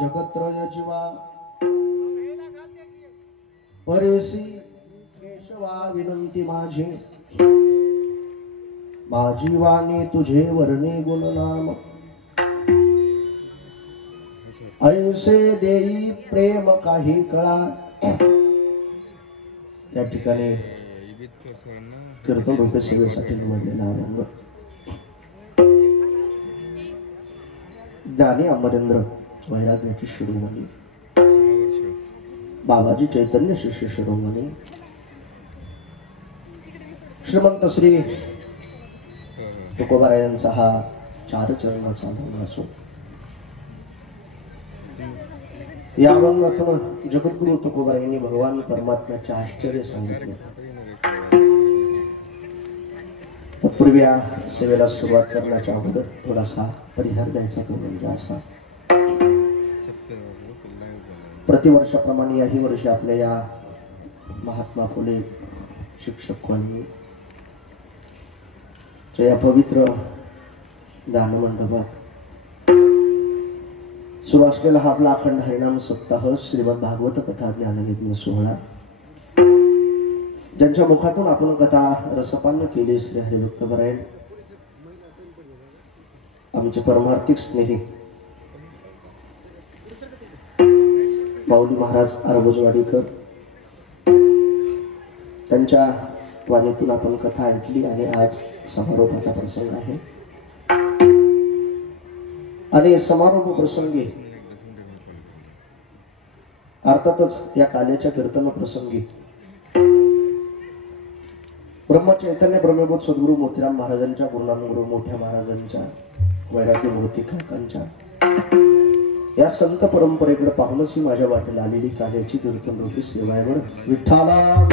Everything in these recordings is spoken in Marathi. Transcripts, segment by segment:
जगत्रय जीवा परेसी केशवा विनंती माझी माझी वाणी तुझे वर्णे गुणनाम ऐसे देई प्रेम काही कळा। या ठिकाणी कीर्तन रूपे सेवेसाठी निवडलेला अभंग ज्ञानी अमरेंद्र वैराग्याची शिरोमणी बाबाजी चैतन्य शिष्य शिरोमणी श्रीमंत श्री तुकोबारायांचा हा 4 चरणाचा अभंग असून या अभंगातून जगद्गुरु तुकोबारायांनी भगवान परमात्म्याचे आश्चर्य सांगितले। तत्पूर्वी या सेवेला सुरुवात करण्याच्या अगोदर थोडासा परिहार द्यायचा तो म्हणजे असा, प्रतिवर्षाप्रमाणे याही वर्षी आपल्या या महात्मा फुले शिक्षक कॉलनी या पवित्र दान मंडपात सुरू असलेला हा आपला अखंड हरिनाम सप्ताह श्रीमद भागवत कथा ज्ञानयज्ञ सोहळा, ज्यांच्या मुखातून आपण कथा रसपान केली श्री हरिभक्त परायण आमचे परमार्थिक स्नेही माऊली महाराज अरबोजवाडीकर त्यांच्या वाणीतून आपण कथा ऐकली आणि आज समारोपाचा प्रसंग आहे। आणि समारोप प्रसंगी अर्थातच या काल्याच्या कीर्तन प्रसंगी ब्रह्मचैतन्य ब्रह्मबोध सद्गुरु मोतीराम महाराजांच्या गुरुनामगुरु मोठ्या महाराजांच्या वैराग्य मूर्ती काकांच्या या संत परंपरेकडे पाहूनच ही माझ्या वाटेला आलेली कार्याची कीर्तन रूपी सेवावर विठ्ठला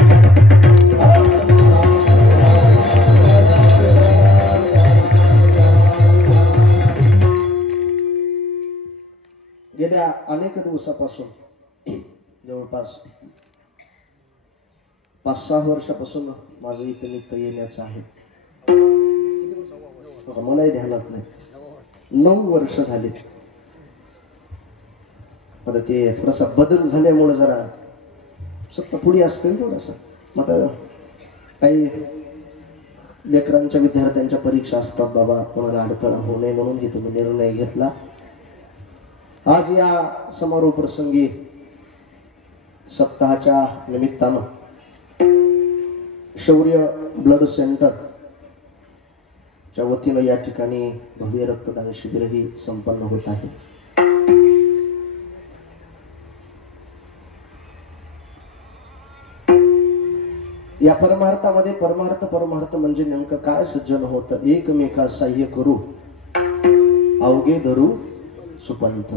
गेल्या अनेक दिवसापासून जवळपास 5-6 वर्षापासून माझं इथे नित्य येण्याचं आहे। मलाही ध्यानात नाही, 9 वर्ष झाले। आता ते थोडासा बदल झाल्यामुळे जरा सत्ता पुढे असते थोडासा, मग काही लेकरांच्या विद्यार्थ्यांच्या परीक्षा असतात बाबा, कोणाला अडथळा होऊ नये म्हणून हे तुम्ही निर्णय घेतला। आज या समारोह प्रसंगी सप्ताहाच्या निमित्तानं शौर्य ब्लड सेंटर च्या वतीनं या ठिकाणी भव्य रक्तदान शिबिरही संपन्न होत आहे। या परमार्थामध्ये परमार्थ म्हणजे नेमकं काय सज्जन होतं, एकमेका सहाय्य करू अवघे धरू सुपंथ।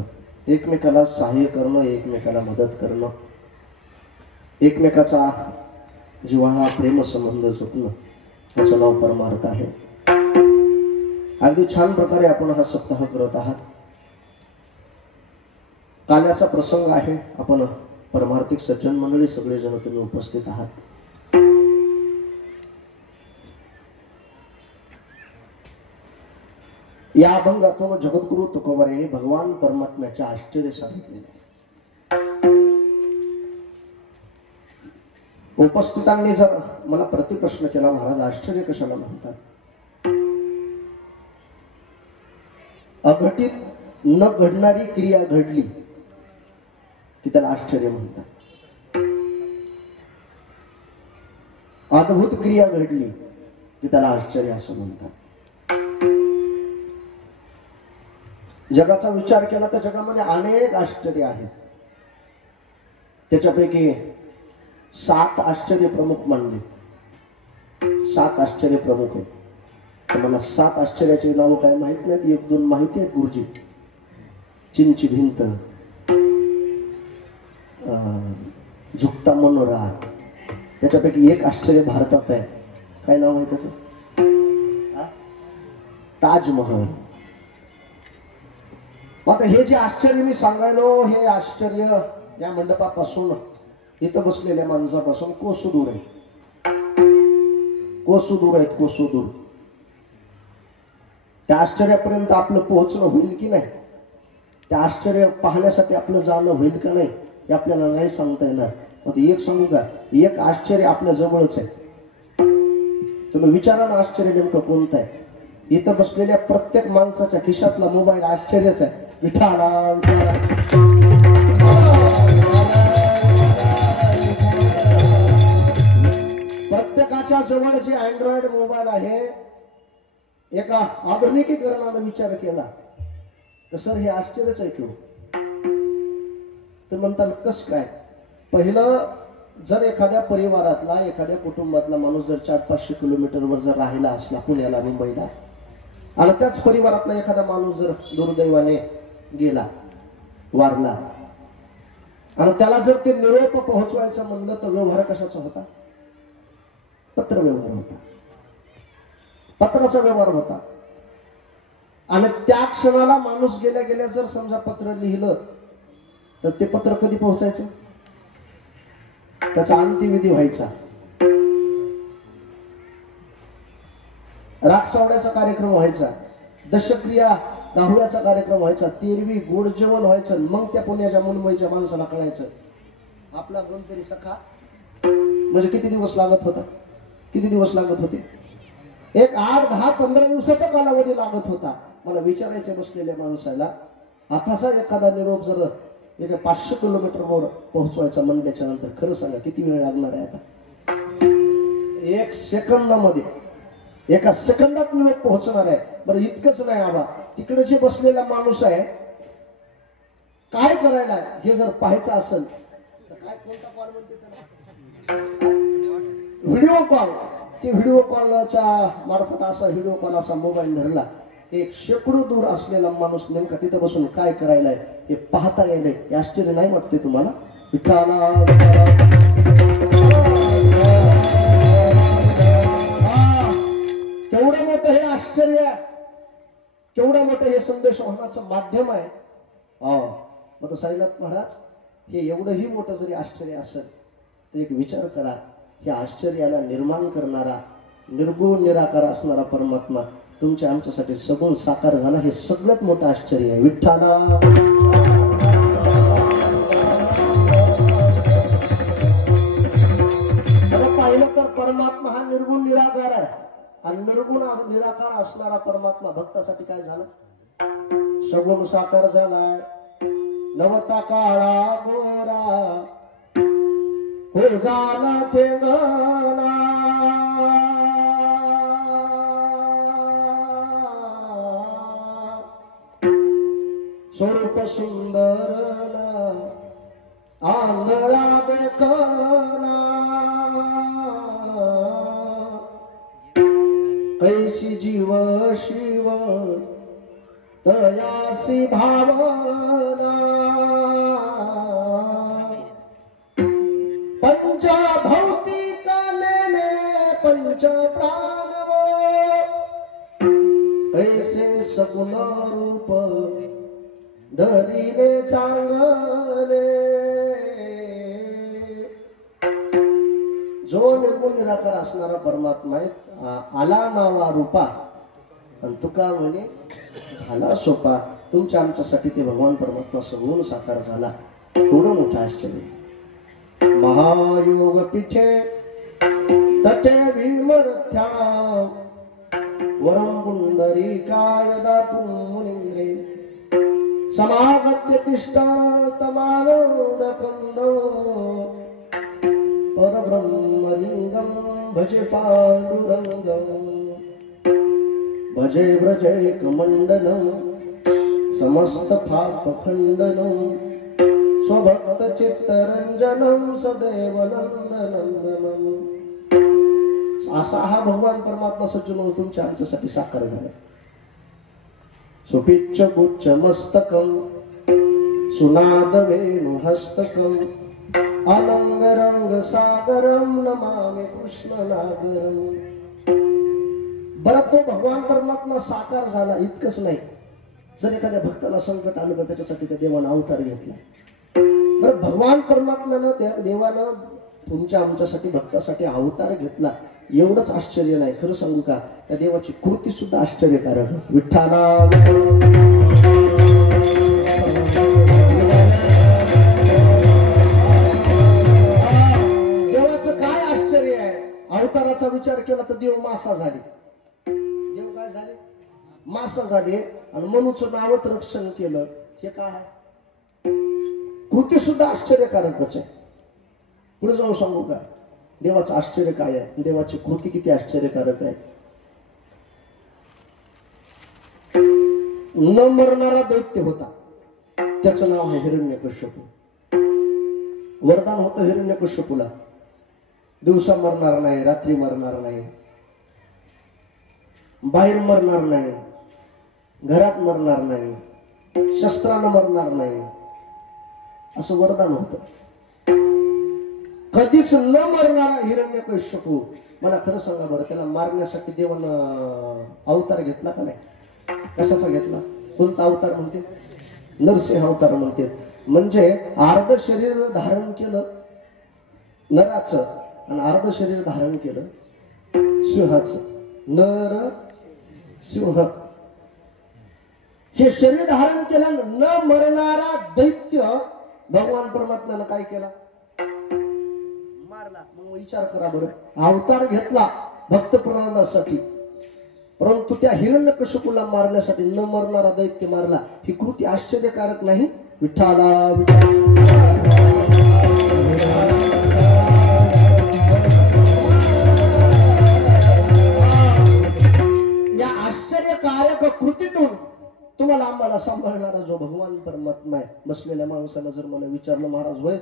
एकमेकाला सहाय्य करणं, एकमेकाला मदत करणं, एकमेकाचा जिव्हाळा प्रेम संबंध जपणं, याचं नाव परमार्थ आहे। अगदी छान प्रकारे आपण हा सप्ताह करत आहात। काल्याचा प्रसंग आहे, आपण परमार्थिक सज्जन मंडळी सगळेजण तुम्ही उपस्थित आहात। या अभंगातून जगद्गुरु तुकोबार यांनी भगवान परमात्म्याचे आश्चर्य सांगितलेले आहे. उपस्थितांनी जर मला प्रतिप्रश्न केला, महाराज आश्चर्य कशाला म्हणतात? अघटित न घडणारी क्रिया घडली की त्याला आश्चर्य म्हणतात. अद्भुत क्रिया घडली की त्याला आश्चर्य असं म्हणतात. जगाचा विचार केला तर जगामध्ये अनेक आश्चर्य आहेत. त्याच्यापैकी 7 आश्चर्य प्रमुख मानले. 7 आश्चर्य प्रमुख आहेत. तर मला 7 आश्चर्याची नावं काय माहित नाहीत. 1-2 माहिती आहेत गुरुजी. चीनची भिंत, झुकता मनोरा. त्याच्यापैकी एक आश्चर्य भारतात आहे. काय नाव आहे त्याचं? ताजमहल. आता हे जे आश्चर्य मी सांगायलो, हे आश्चर्य या मंडपापासून इथं बसलेल्या माणसापासून कोसो दूर आहे. कोसो दूर आहेत, कोसो दूर. त्या आश्चर्यापर्यंत आपलं पोहोचणं होईल की नाही, त्या आश्चर्य पाहण्यासाठी आपलं जाणं होईल का नाही, हे आपल्याला नाही सांगता येणार. आता एक सांगू का, एक आश्चर्य आपल्या जवळच आहे. तुम्ही विचारा ना, आश्चर्य नेमकं कोणतं आहे? इथं बसलेल्या प्रत्येक माणसाच्या खिशातला मोबाईल आश्चर्यच आहे. विठाला प्रत्येकाच्या जवळ जे अँड्रॉइड मोबाईल आहे, एका आधुनिकीकरणाने विचार केला तर सर हे आश्चर्यच आहे की. तर म्हणतात कस काय? पहिलं, जर एखाद्या परिवारातला, एखाद्या कुटुंबातला माणूस जर 400-500 किलोमीटरवर जर राहिला असला, पुण्याला, मुंबईला, आणि त्याच परिवारातला एखादा माणूस जर दुर्दैवाने गेला, वारला, आणि त्याला जर ते निरोप पोहोचवायचं म्हणलं तर व्यवहार कशाचा होता? पत्र व्यवहार होता. पत्राचा व्यवहार होता. आणि त्या क्षणाला माणूस गेल्या गेल्या जर समजा पत्र लिहिलं तर ते पत्र कधी पोहोचायचं? त्याचा अंत्यविधी व्हायचा. राग सावण्याचा कार्यक्रम व्हायचा, दशक्रिया दाहुव्याचा कार्यक्रम व्हायचा, 13वी गोड जेवण व्हायचं. मग त्या पुण्याच्या मुंबईच्या माणसाला कळायचं आपला कोणतरी सखा. म्हणजे किती दिवस लागत होता? किती दिवस लागत होते? एक 8, 10, 15 दिवसाचा कालावधी लागत होता. मला विचारायचं बसलेल्या माणसाला, आताचा एखादा निरोप जर 500 किलोमीटरवर पोहोचवायचा म्हणल्याच्या नंतर खरं सांगा किती वेळ लागणार आहे? आता 1 सेकंदामध्ये, एका सेकंदात निरोप पोहोचणार आहे. बरं इतकंच नाही आबा, तिकडे जे बसलेला माणूस आहे काय करायला हे जर पाहायचं असेल तर काय, कोणता कॉल म्हणते त्याला? Video call. ते व्हिडिओ कॉलच्या मार्फत असा व्हिडिओ कॉल, असा मोबाईल धरला, एक शेकडो दूर असलेला माणूस नेमका तिथं बसून काय करायलाय हे पाहता येईल. हे आश्चर्य नाही वाटते तुम्हाला? विठाला केवढं मोठं हे आश्चर्य, केवढं मोठं हे संदेश वाहनाचं माध्यम आहे. मग साईनाथ महाराज, हे एवढंही मोठं जरी आश्चर्य असेल तर एक विचार करा, हे आश्चर्याला निर्माण करणारा, निर्गुण निराकार असणारा परमात्मा तुमच्या आमच्यासाठी सगुण साकार झाला. हे सगळ्यात मोठं आश्चर्य आहे. विठ्ठला पाहिलं तर परमात्मा हा निर्गुण निराकार आहे. आणि निर्गुण निराकार असणारा परमात्मा भक्तासाठी काय झाला? सगुण साकार झालाय. नवता काळा गोरा हो झाला ठेंगणा, स्वरूप सुंदर आंधळा देखना, कैसी जीव शिव तयासी भावना, पंच भौतिक लेने पंच प्राणव, ऐसे सगुण रूप धरिले चांगले. जो निर्गुण निराकार असणारा परमात्मा आहे, आला नावा रूपा आणि तुका म्हणे झाला सोपा. तुमच्या आमच्यासाठी ते भगवान परमात्मा सगुण साकार झाला. एवढं मोठं आश्चर्य. महायोग पिठे तटे भीमरथ्या वरम पुंडरीकाय दातुं मुनिंद्रे समागत्य तिष्ठातमानंदकंदं परब्रह्मलिंगं भजे पांडुरंगं भजे व्रजैकमण्डलं समस्त पापखण्डनं स्वभक्त चित्तरंजनं सदैव नंदनंदनं. असा हा भगवान परमात्मा सज्जन तुमच्या आमच्यासाठी साकार झाला. सुपिच्च गुच्छ मस्तकं सुनाद वेणु हस्तकं अनंग रंग सागरं नमामि कृष्णनागरं. बरं, तो भगवान परमात्मा साकार झाला इतकंच नाही, जर एखाद्या भक्ताला संकट आलं तर त्याच्यासाठी त्या देवानं अवतार घेतला. बरं, भगवान परमात्म्यानं त्या देवानं तुमच्या आमच्यासाठी भक्तासाठी अवतार घेतला एवढंच आश्चर्य नाही. खरं सांगू का, त्या देवाची कृती सुद्धा आश्चर्यकारक. विठ्ठला देवाचं काय आश्चर्य आहे. अवताराचा विचार केला तर देव मासा झाले. देव काय झाले? मासा झाले. आणि मनुचं नावच रक्षण केलं. हे काय आहे? कृती सुद्धा आश्चर्यकारकच आहे. पुढे जाऊन सांगू का देवाचं आश्चर्य काय आहे, देवाची कृती किती आश्चर्यकारक आहे. न मरणारा दैत्य होता, त्याचं नाव आहे हिरण्यकश्यपू. वरदान होतं हिरण्यकश्यपूला, दिवसा मरणार नाही, रात्री मरणार नाही, बाहेर मरणार नाही, घरात मरणार नाही, शस्त्रानं मरणार नाही, असं वरदान होतं. कधीच न मरणारा हिरण्यकश्यपू. मला खरं सांगा बरं, त्याला मारण्यासाठी देवानं अवतार घेतला का नाही? कशाचा घेतला? कोणता अवतार म्हणते? नरसिंह अवतार म्हणते. म्हणजे अर्ध शरीर धारण केलं नराचं आणि अर्ध शरीर धारण केलं सिंहाचं. नर सिंह हे शरीर धारण केलं. न मरणारा दैत्य भगवान परमात्म्यानं काय केला? मारला. मग विचार करा बरं, अवतार घेतला भक्त प्रल्हादासाठी, परंतु त्या हिरण्यकश्यपूला मारण्यासाठी न मरणारा दैत्य मारला. ही कृती आश्चर्यकारक नाही? विठ्ठला या आश्चर्यकारक कृतीतून तुम्हाला आम्हाला सांभाळणारा जो भगवान परमात्मा आहे. बसलेल्या माणसाला जर मला विचारलं, महाराज होय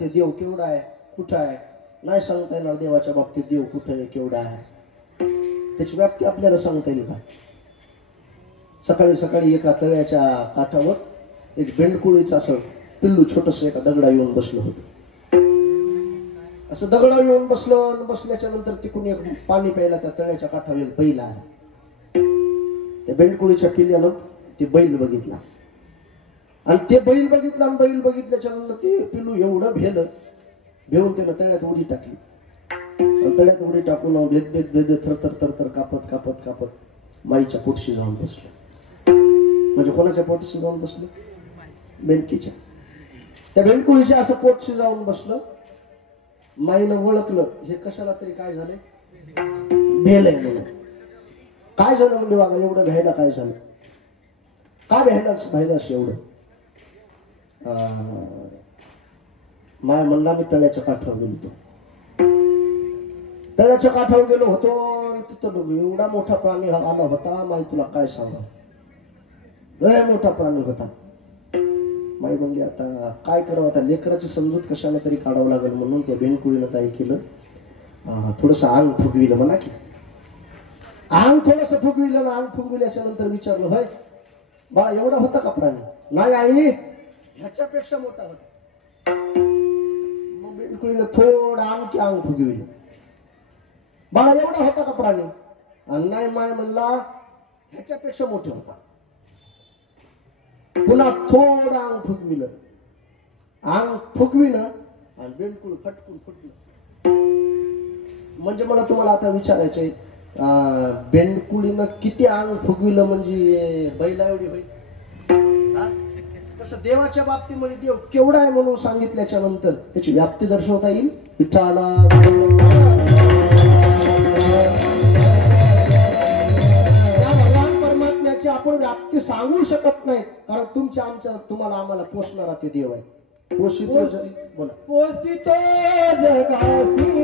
ते देव केवढा आहे, कुठं आहे, नाही सांगता येणार. देवाच्या बाबतीत देव कुठं आहे, केवढा आहे, त्याची व्याप्ती आपल्याला सांगता येईल का? सकाळी सकाळी एका तळ्याच्या काठावर एक बेंडकुळीचं असं पिल्लू छोटस एका दगडा येऊन बसलं होतं. असं दगडा येऊन बसलं. बसल्याच्या नंतर तिकडून एक पाणी प्यायला त्या तळ्याच्या काठावर एक बैल आहे. त्या बेंडकुळीच्या किल्ल्यानं ते बैल बघितला आणि ते बैल बघितला आणि बैल बघितल्याच्या नंतर ते पिल्लू एवढं भेऊन त्यानं तळ्यात उडी टाकली. तळ्यात उडी टाकून भेद भेद भेद थरथर थरथर कापत कापत कापत माईच्या पोटशी जाऊन बसलो. म्हणजे कोणाच्या पोटशी जाऊन बसलो? बेंडकीच्या. त्या बेंडकुळीच्या असं पोटशी जाऊन बसलं. माईनं ओळखलं हे कशाला तरी काय झाले, भेलय म्हणून. काय झालं म्हणजे बाबा एवढं भ्यायला काय झालं? का भ्यायलाच एवढं? माय म्हणला मी तळ्याच्या काठावर गेलो. तळ्याच्या काठावर गेलो होतो. तिथं एवढा मोठा प्राणी आला होता. माई तुला काय सांगा, लय मोठा प्राणी होता. माई म्हणली आता काय करावं, आता लेकराची समजूत कशाला तरी काढावं लागेल म्हणून त्या बेंडकुळीनं काय केलं, थोडस अंग फुगविलं. म्हणा की अंग थोडस फुगविलं. अंग फुगविल्याच्या नंतर विचारलं, होय बाळा एवढा होता का प्राणी? नाही आई, ह्याच्यापेक्षा मोठा होता. मग बेंडकुळीनं थोडं आणखी अंग फुगविलं. बाळा एवढा होता का प्राणी? नाही माय म्हणला ह्याच्यापेक्षा मोठा होता. पुन्हा थोडं अंग फुगविलं. अंग फुगविलं आणि बेंडकुळ फटकून फुटलं. म्हणजे मला तुम्हाला आता विचारायचंय, बेंडकुळीनं किती अंग फुगविलं म्हणजे बैला एवढी बैल. तसं देवाच्या बाबतीमध्ये देव केवढा आहे म्हणून सांगितल्याच्या नंतर त्याची व्याप्ती दर्शवता येईल. विठ्ठला भगवान परमात्म्याची आपण व्याप्ती सांगू शकत नाही, कारण तुमच्या आमच्या तुम्हाला आम्हाला पोषणारा ते देव आहे. पोषितो बोला पोषितो जगासी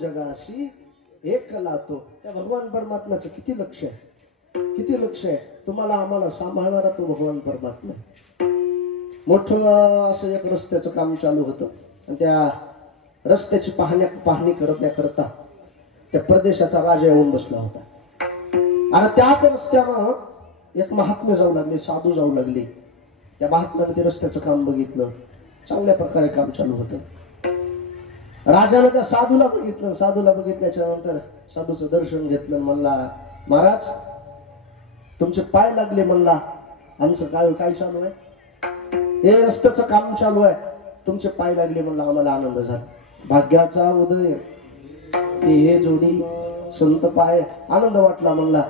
जगाशी एकला तो. त्या भगवान परमात्म्याचं किती लक्ष आहे, किती लक्ष आहे. तुम्हाला आम्हाला सांभाळणारा तो भगवान परमात्मा. मोठं असं एक रस्त्याचं काम चालू होतं आणि त्या रस्त्याची पाहणी करता त्या प्रदेशाचा राजा येऊन बसला होता. आणि त्याच रस्त्यानं एक महात्मे जाऊ लागले, साधू जाऊ लागले. त्या महात्म्याने ते रस्त्याचं काम बघितलं, चांगल्या प्रकारे काम चालू होतं. राजानं त्या साधूला बघितलं, साधूला बघितल्याच्या नंतर साधूचं दर्शन घेतलं. म्हणला, महाराज तुमचे पाय लागले. म्हणला, आमचं काय चालू आहे? हे रस्त्याचं काम चालू आहे, तुमचे पाय लागले. म्हणला, आम्हाला आनंद झाला. भाग्याचा उदय हे जोडी संत पाय. आनंद वाटला. म्हणला,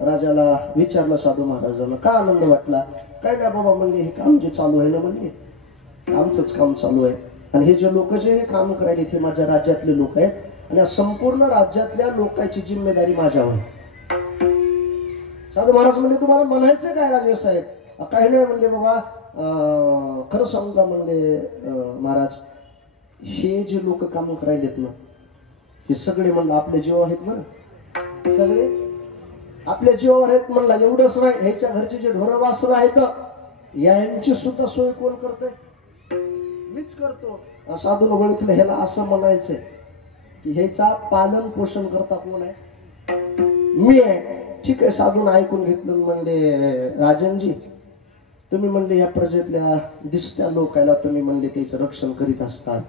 राजाला विचारलं साधू महाराजांना, का आनंद वाटला? काय नाही बाबा, म्हणजे हे काम जे चालू आहे ना, म्हणजे आमचंच काम चालू आहे. आणि हे जे लोक जे हे काम करायले ते माझ्या राज्यातले लोक आहेत आणि संपूर्ण राज्यातल्या लोकांची जिम्मेदारी माझ्यावर आहे. साधू महाराज म्हणजे तुम्हाला म्हणायचं काय राजे साहेब? काही नाही म्हणले बाबा, खरं सांगू का म्हणले महाराज, हे जे लोक काम करायलेत ना, हे सगळे म्हणलं आपल्या जीवावर आहेत. बरं, सगळे आपल्या जीवावर आहेत. म्हणला, एवढंच नाही, ह्याच्या घरचे जे ढोरं वासरं आहेत यांची सुद्धा सोय कोण करतंय? मीच करतो. साधून ओळखलं. ह्याला असं म्हणायचंय की ह्याचा पालन पोषण करता कोण आहे? मी आहे. ठीक आहे, साधून ऐकून घेतलं. म्हणले, राजनजी तुम्ही म्हणले या प्रजेतल्या दिसत्या लोकांना तुम्ही म्हणले त्याचं रक्षण करीत असतात,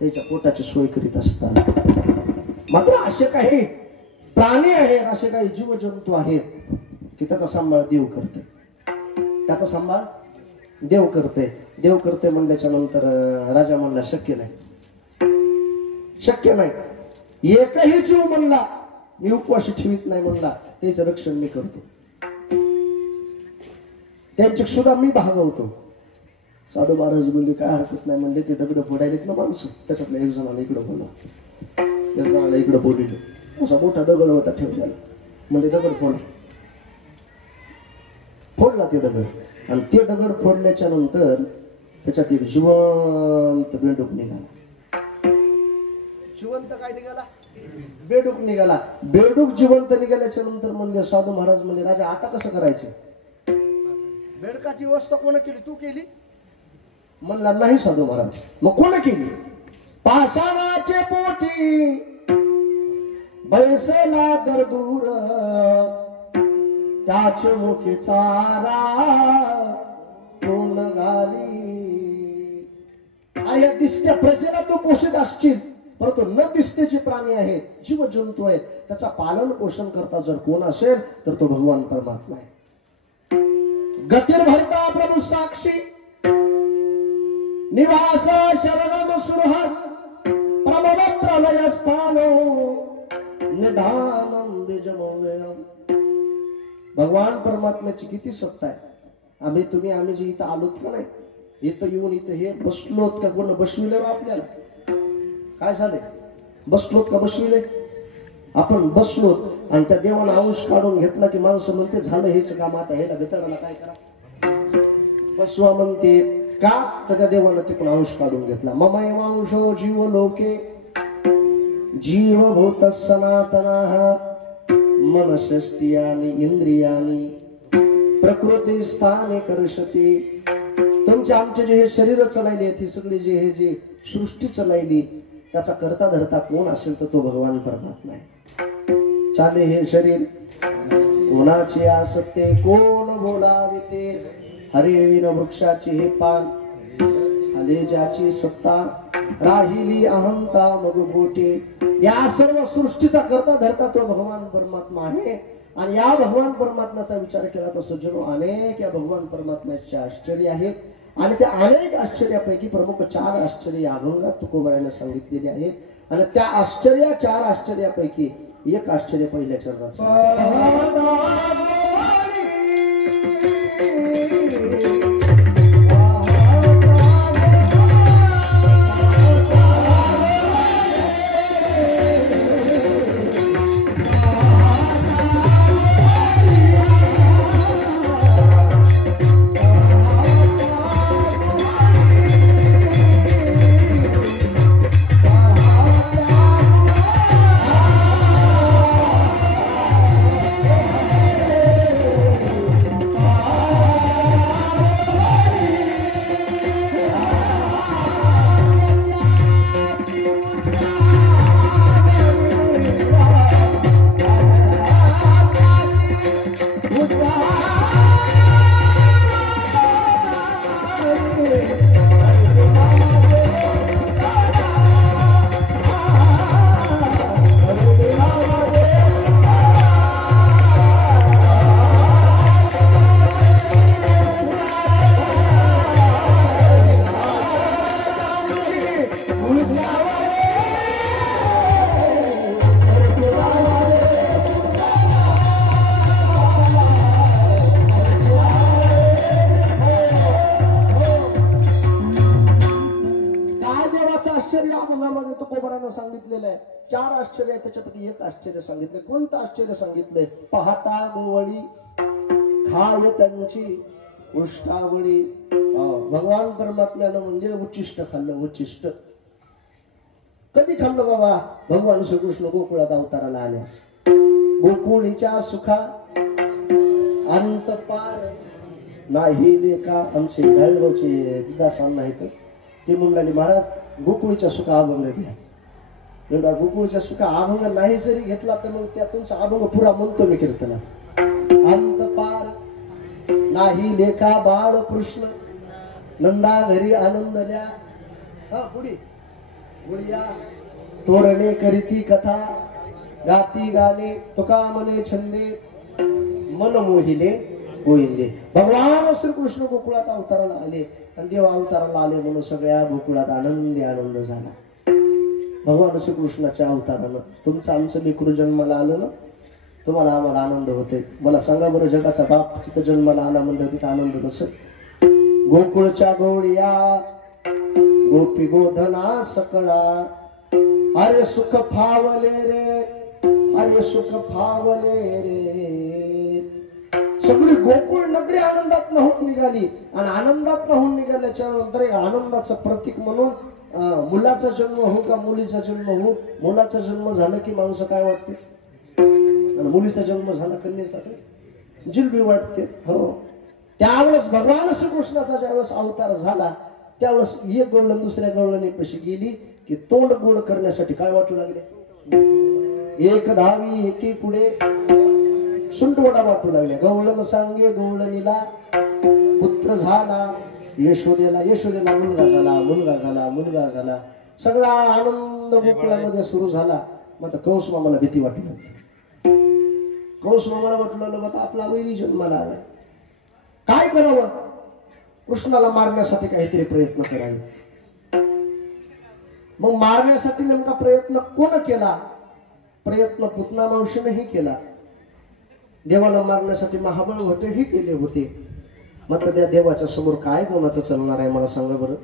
त्याच्या पोटाची सोय करीत असतात. मात्र असे काही प्राणी आहेत, असे काही जीवजंतू आहेत की त्याचा सांभाळ देव करते. त्याचा सांभाळ देव करते. देव करते म्हणल्याच्या नंतर राजा म्हणला, शक्य नाही, शक्य नाही. एकही जीव म्हणला मी उपवास ठेवीत नाही. म्हणला, त्याचं रक्षण मी करतो, त्यांचे सुद्धा मी भागवतो. साधू महाराज बोलले, काय हरकत नाही. म्हणले, ते दगड फोडायलेत ना माणसं, त्याच्यातल्या एक जणाला इकडं बोलवा, एक जणाला इकडं बोलले. असा मोठा दगड होता ठेवलेला. म्हणजे दगड फोडला ते दगड. आणि ते दगड फोडल्याच्या नंतर त्याच्यात एक जिवंत बेडूक निघाला. जिवंत काय निघाला? बेडूक निघाला. बेडूक जिवंत निघाल्याच्या नंतर म्हणले साधू महाराज, म्हणले, राजा आता कसं करायचं? बेडकाची व्यवस्था कोण केली? तू केली? म्हणला, नाही साधू महाराज. मग कोण केली? पाषाणाचे पोटी बैसला तर दूर, त्याचे मुखे चारा कोण घाली. आणि या दिसत्या प्रजेला तो पोषित असतील, परंतु न दिसते जे प्राणी आहेत, जीव जंतू आहेत, त्याचा पालन पोषण करता जर कोण असेल तर तो भगवान परमात्मा आहे. गतीर भरता प्रभू साक्षी, निवास शरणम सुरहत, प्रभव प्रलय स्थानो निधानम बीजमव्ययम. भगवान परमात्म्याची किती सत्ता आहे. आम्ही जे इथं आलोत का नाही, इथं येऊन इथं हे बसलोत का? कोण बसविले आपल्याला? काय झाले? बसलोत का बसविले? आपण बसलो आणि त्या देवाला अंश काढून घेतला की माणसं म्हणते झालं हेच काम, आता ह्याला बेताडाला काय करा बसवा म्हणते का, तर त्या देवानं तिकडून अंश काढून घेतला. ममय अंशो जीव लोके जीवभूत सनातना मन षष्टियानी इंद्रियानी प्रकृती स्थाने करशती. तुमचे आमचे जे हे शरीर चलायली ही सगळी जे सृष्टी चलायली त्याचा करता धरता कोण असेल तर तो भगवान परमात्मा आहे. चाले हे शरीर कोणाची आसक्ते कोण बोलावे ते, हरे विन वृक्षाची हे पान आले ज्याची सत्ता राहिली अहंता मग बोटे. या सर्व सृष्टीचा करता धरता तो भगवान परमात्मा आहे. आणि या भगवान परमात्म्याचा विचार केला तर सज्जनो अनेक या भगवान परमात्म्याचे आश्चर्य आहेत. आणि त्या अनेक आश्चर्यापैकी प्रमुख 4 आश्चर्य अभंगात तुकोबाराने सांगितलेले आहेत. आणि त्या आश्चर्य 4 आश्चर्यापैकी एक आश्चर्य पहिल्या चरणाचं. सांगितलेलं आहे 4 आश्चर्य आहे, त्याच्यापैकी एक आश्चर्य सांगितले. कोणतं आश्चर्य सांगितलंय? पाहता गोवळी खाय त्यांची उष्टावळी. भगवान परमात्म्यानं म्हणजे उच्चिष्ट खाल्लं. उच्चिष्ट कधी खाल्लं बाबा? भगवान श्रीकृष्ण गोकुळात अवताराला आल्यास. गोकुळीच्या सुखा अंत पार नाही लेखा. आमचे गाळगावचे दासान नाहीत ते म्हणाले महाराज गोकुळीच्या सुखा अभंग घ्या. एवढा गोकुळच्या सुखा अभंग नाही जरी घेतला तर मग त्यातूनचा अभंग पुरा म्हणतो मी कीर्तना. अंत पार नाही लेखा बाळ कृष्ण नंदा घरी आनंदल्या. पुढे गुडिया तोरणे करीती कथा गाती गाणे तुका मने छंदे मन मोहिले गोविंदे. भगवान श्रीकृष्ण गोकुळात अवताराला आले आणि देव अवताराला आले म्हणून सगळ्या गोकुळात आनंदी आनंद झाला. भगवान श्रीकृष्णाच्या अवतारानं तुमचं आमचं लेकरू जन्माला आलं ना, तुम्हाला आम्हाला आनंद होते. मला सांगा बरं, जगाचा बाप तिथं जन्माला आला म्हणजे तिथं आनंद नसेल? गोकुळच्या गवळिया गोपी गोधना सकळा अरे सुख फावले रे, अरे सुख फावले रे. सगळी गोकुळ नगरी आनंदात होऊन निघाली. आणि आनंदात होऊन निघाल्याच्या नंतर आनंदाचं प्रतीक म्हणून मुलाचा जन्म हो का मुलीचा जन्म हो. मुलाचा जन्म झाला की माणसं काय वाटते, आणि मुलीचा जन्म झाला कन्येचा जिलबी वाटते. हो, त्यावेळेस भगवान श्रीकृष्णाचा ज्यावेळेस अवतार झाला त्यावेळेस एक गवळण दुसऱ्या गवळणी कशी गेली की तोंड गोड करण्यासाठी काय वाटू लागले? एक धावी एकी पुढे सुंटवडा वाटू लागल्या. गवळण सांगे गवळणीला पुत्र झाला यशोदेला, यशोदेला मुलगा झाला, मुलगा झाला, मुलगा झाला. सगळा आनंद गोकुळामध्ये सुरू झाला. मग कंस मामाला भीती वाटू लागली. कंस मामाला वाटू लागलं बघा आपला वैरी जन्माला आला, काय करावं? कृष्णाला मारण्यासाठी काहीतरी प्रयत्न करावे. मग मारण्यासाठी नेमका प्रयत्न कोण केला? प्रयत्न पुतना मावशीनेही केला. देवाला मारण्यासाठी महाबळ होतेही केले होते. मग त्या देवाच्या समोर काय कोणाचं चालणार आहे मला सांगा बरं?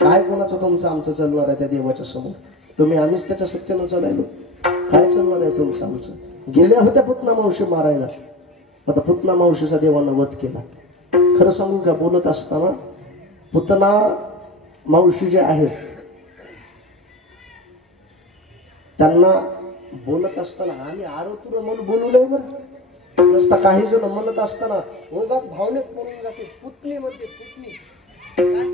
काय कोणाचं तुमचं आमचं चालणार आहे त्या देवाच्या समोर? तुम्ही आम्हीच त्याच्या सत्यानं चालायलो. काय चालणार आहे तुमचं आमचं? गेल्या होत्या पुतना मावशी मारायला, आता पुतना मावशीचा देवानं वध केला. खरं सांगू का, बोलत असताना पुतना मावशी जे आहेत त्यांना बोलत असताना आम्ही आरोतुर म्हणून बोलू नये बरं. नसता काही जण म्हणत असताना ओघात भावनेत म्हणून जाते पुतणी म्हणते, पुतणी काय?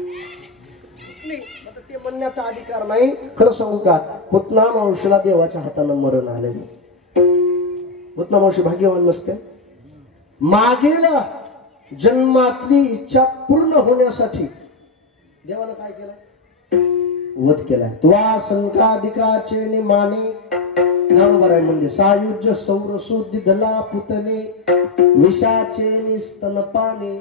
पुतणी. आता ते म्हणण्याचा अधिकार नाही. खरं सांगू का, पुतना मावशीला देवाच्या हातानं मरण आले. पुतना मावशी भाग्यवान नसते. मागील जन्मातली इच्छा पूर्ण होण्यासाठी देवानं काय केलं? वध केलाय. त्वा संकाधिकाचे माने नाम आहे म्हणजे सायुज्य सौरसुद्धी दला पुतने विषाचे स्तनपाने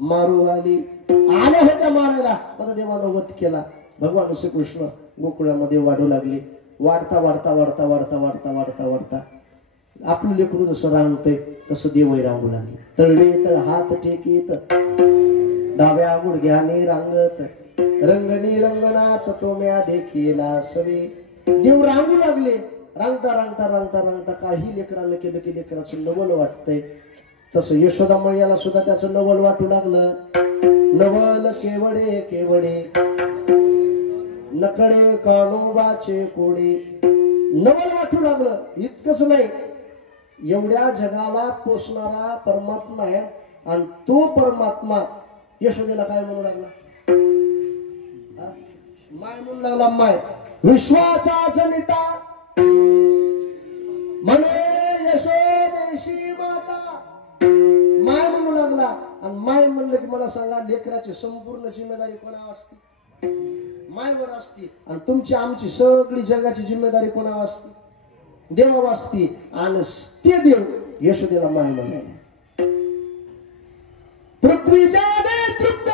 मारू आली. आल्या होत्या मारायला, आता देवानं वध केला. भगवान श्रीकृष्ण गोकुळामध्ये वाढू लागले. वाढता वाढता वाढता वाढता वाढता वाढता वाढता आपलं लेकरू जसं रांगतय तसं देवही रांगू लागले. तळवे तळ हात टेकीत डाव्या गुडघ्याने रांगत रंगणी रंगनात तो म्या देखीला सवे. देव रांगू लागले. रांगता रांगता रांगता रांगता काही लेकरांना केलं की लेकराचं नवल वाटतंय, तसं यशोदा मैयाला सुद्धा त्याचं नवल वाटू लागलं. नवल केवडे केवडे नकडे कानोबाचे कोडे. नवल वाटू लागलं. इतकंच नाही, एवढ्या जगाला पोसणारा परमात्मा आहे आणि तो परमात्मा यशोदेला काय म्हणू लागला? माय म्हणू लागला. माय विश्वाचा जनिता म्हणे यशोदेशी माता. माय म्हणू लागला. आणि माय म्हणलं की मला सांगा, लेकराची संपूर्ण जिम्मेदारी कोणावर असते? मायवर असते. आणि तुमची आमची सगळी जगाची जिम्मेदारी कोणावर असते? देवावर असते. आणि ते देव यशोदेला माय म्हणाला. पृथ्वीच्या तृप्त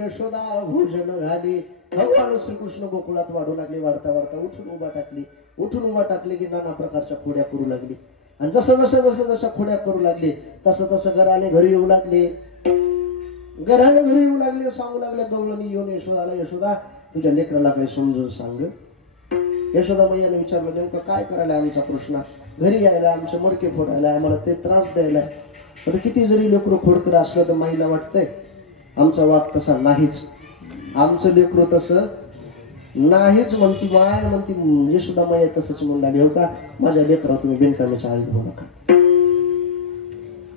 यशोदा भोजन झाली. भगवान श्रीकृष्ण गोकुळात वाढू लागले. वाढता वाढता उठून उभा टाकले की नाना प्रकारच्या खोड्या करू लागली. आणि जसं जसं खोड्या करू लागले तसं तसं घराने घरी येऊ लागले. सांगू लागले गवळणी येऊन यशोदाला, यशोदा तुझ्या लेकराला काही समजून सांग. यशोदा मैयाने विचारलं, नेमकं काय करायला आमचा कृष्णा? घरी यायला आमचे मडके फोडायला, आम्हाला ते त्रास द्यायला. आता किती जरी लेकरू खोडकर असलं तर माईला वाटतंय आमचा वाद तसा नाहीच, आमचं लेकरू तसं नाहीच म्हणती. माय म्हणती यशोदा माय तसंच म्हणून लागली. हो का, माझ्या लेकरा तुम्ही बिनकामीच्या आळीत घेऊ नका.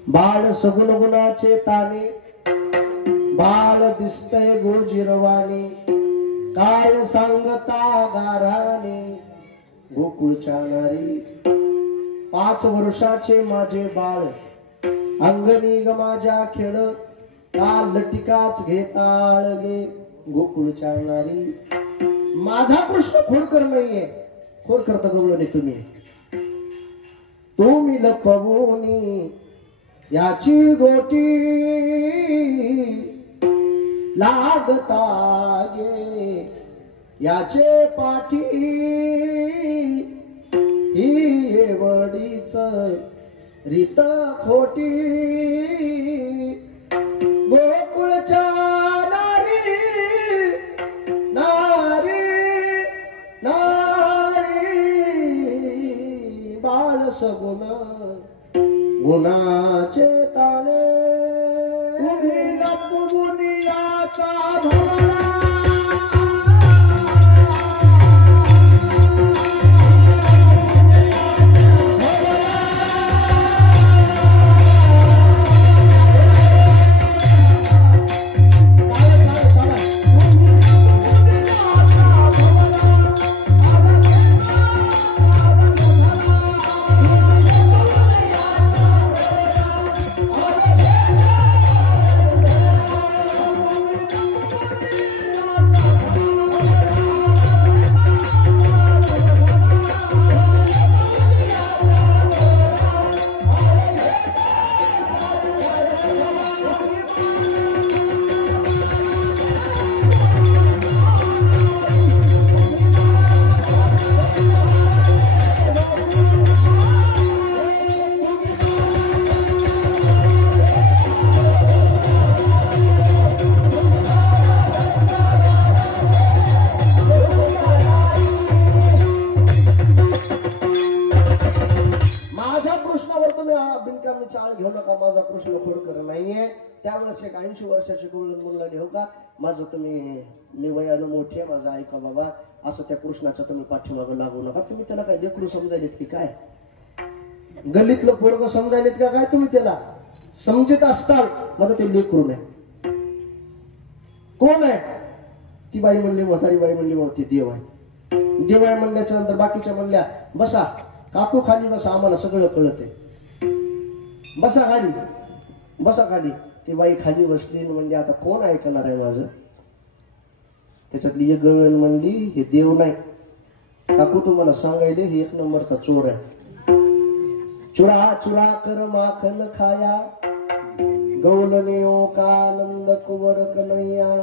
बाळ सगुण गुणाचे ताने, बाळ दिसतय गोजिरवाणी, काय सांगता गाराने गोकुळच्या नारी. 5 वर्षाचे माझे बाळ, अंगणी ग माझ्या खेळ, का लटिकाच घेताळले गोकुळच्या नारी. माझा कृष्ण खोडकर नाहीये, खोडकर तर गवळणी तुम्ही. तुम्ही लपवूनी याची गोटी लागता गे याचे पाठी, ही एवढीच रीत खोटी. गोकुळच्या नारी नारी नारी, बाळ सगुण गुणाचे ताने तुम्ही लपवुनियाचा भवरा बिनकामी चाळ घेऊ नका. माझा कृष्ण खोडकर नाहीये. त्यावेळेस एक 80 वर्षाचे गोल्डन मुलाने हो का माझं मी वयानं मोठे माझं ऐका बाबा असं त्या कृष्णाच्या तुम्ही पाठीमागं लागू नका. तुम्ही त्याला काय लेकरू समजायलेत की काय? गल्लीतलं पोरग समजायलेत का काय? तुम्ही त्याला समजत असताल माझं ते लेकरू नाही. कोण आहे? ती बाई म्हणली, म्हातारी बाई म्हणली बाबा ती देव आहे. देव आहे म्हणल्याच्या नंतर बाकीच्या म्हणल्या बसा काकू खाली बसा, आम्हाला सगळं कळतंय. बसा खाली, बसा खाली. ती बाई खाली बसली म्हणजे आता कोण ऐकणार आहे माझं? त्याच्यातली एक गवळण म्हणली हे देव नाही काकू, तुम्हाला सांगायले हे 1 नंबरचा चोर आहे. चुरा चुरा कर माखन खाया, गौलनियो का आनंद कुवर कन्हैया,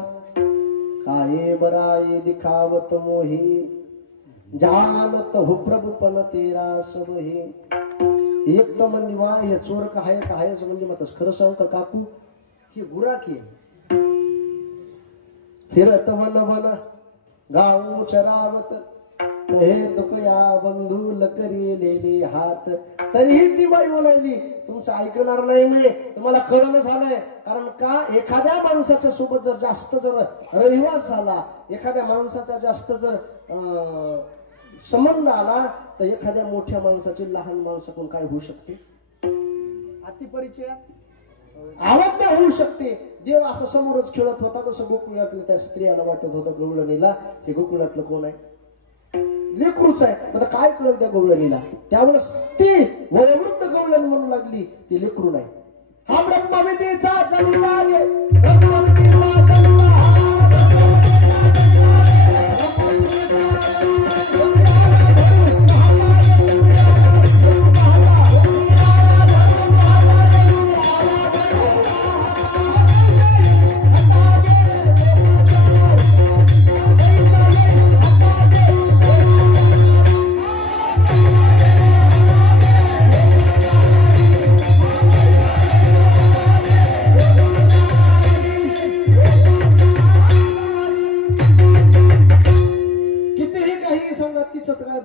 काये बराये दिखावत मोही, जानत हो प्रभुपन तेरा सब हे. एक तर म्हणली वा हे चोर का आहेच म्हणजे मग खरं सांग का काकू हे गुराखी फिरत वन वन गाऊ चरावत हे तुकया बंधू करीलेले हात. तरीही ती बाई बोलावली तुमचं ऐकणार नाही मी, तुम्हाला कळणं झालंय. कारण का एखाद्या माणसाच्या सोबत जर जास्त जर रहिवास झाला, एखाद्या माणसाचा जास्त जर संबंध आला तर एखाद्या मोठ्या माणसाची लहान माणसाकडून काय होऊ शकते? अतिपरिचय आवड होऊ शकते. देव असं समोरच खेळत होता तसं गोकुळातल्या त्या स्त्रियाला वाटत होतं गवळणीला हे गोकुळातलं कोण आहे? लेकरूच आहे. आता काय कळलं त्या गवळणीला? त्यावेळेस ती वयोवृद्ध गवळण म्हणू लागली ती लेकरू नाही. हा ब्रह्मविदेचा जन्म आहे, ब्रह्मविदेचा जन्म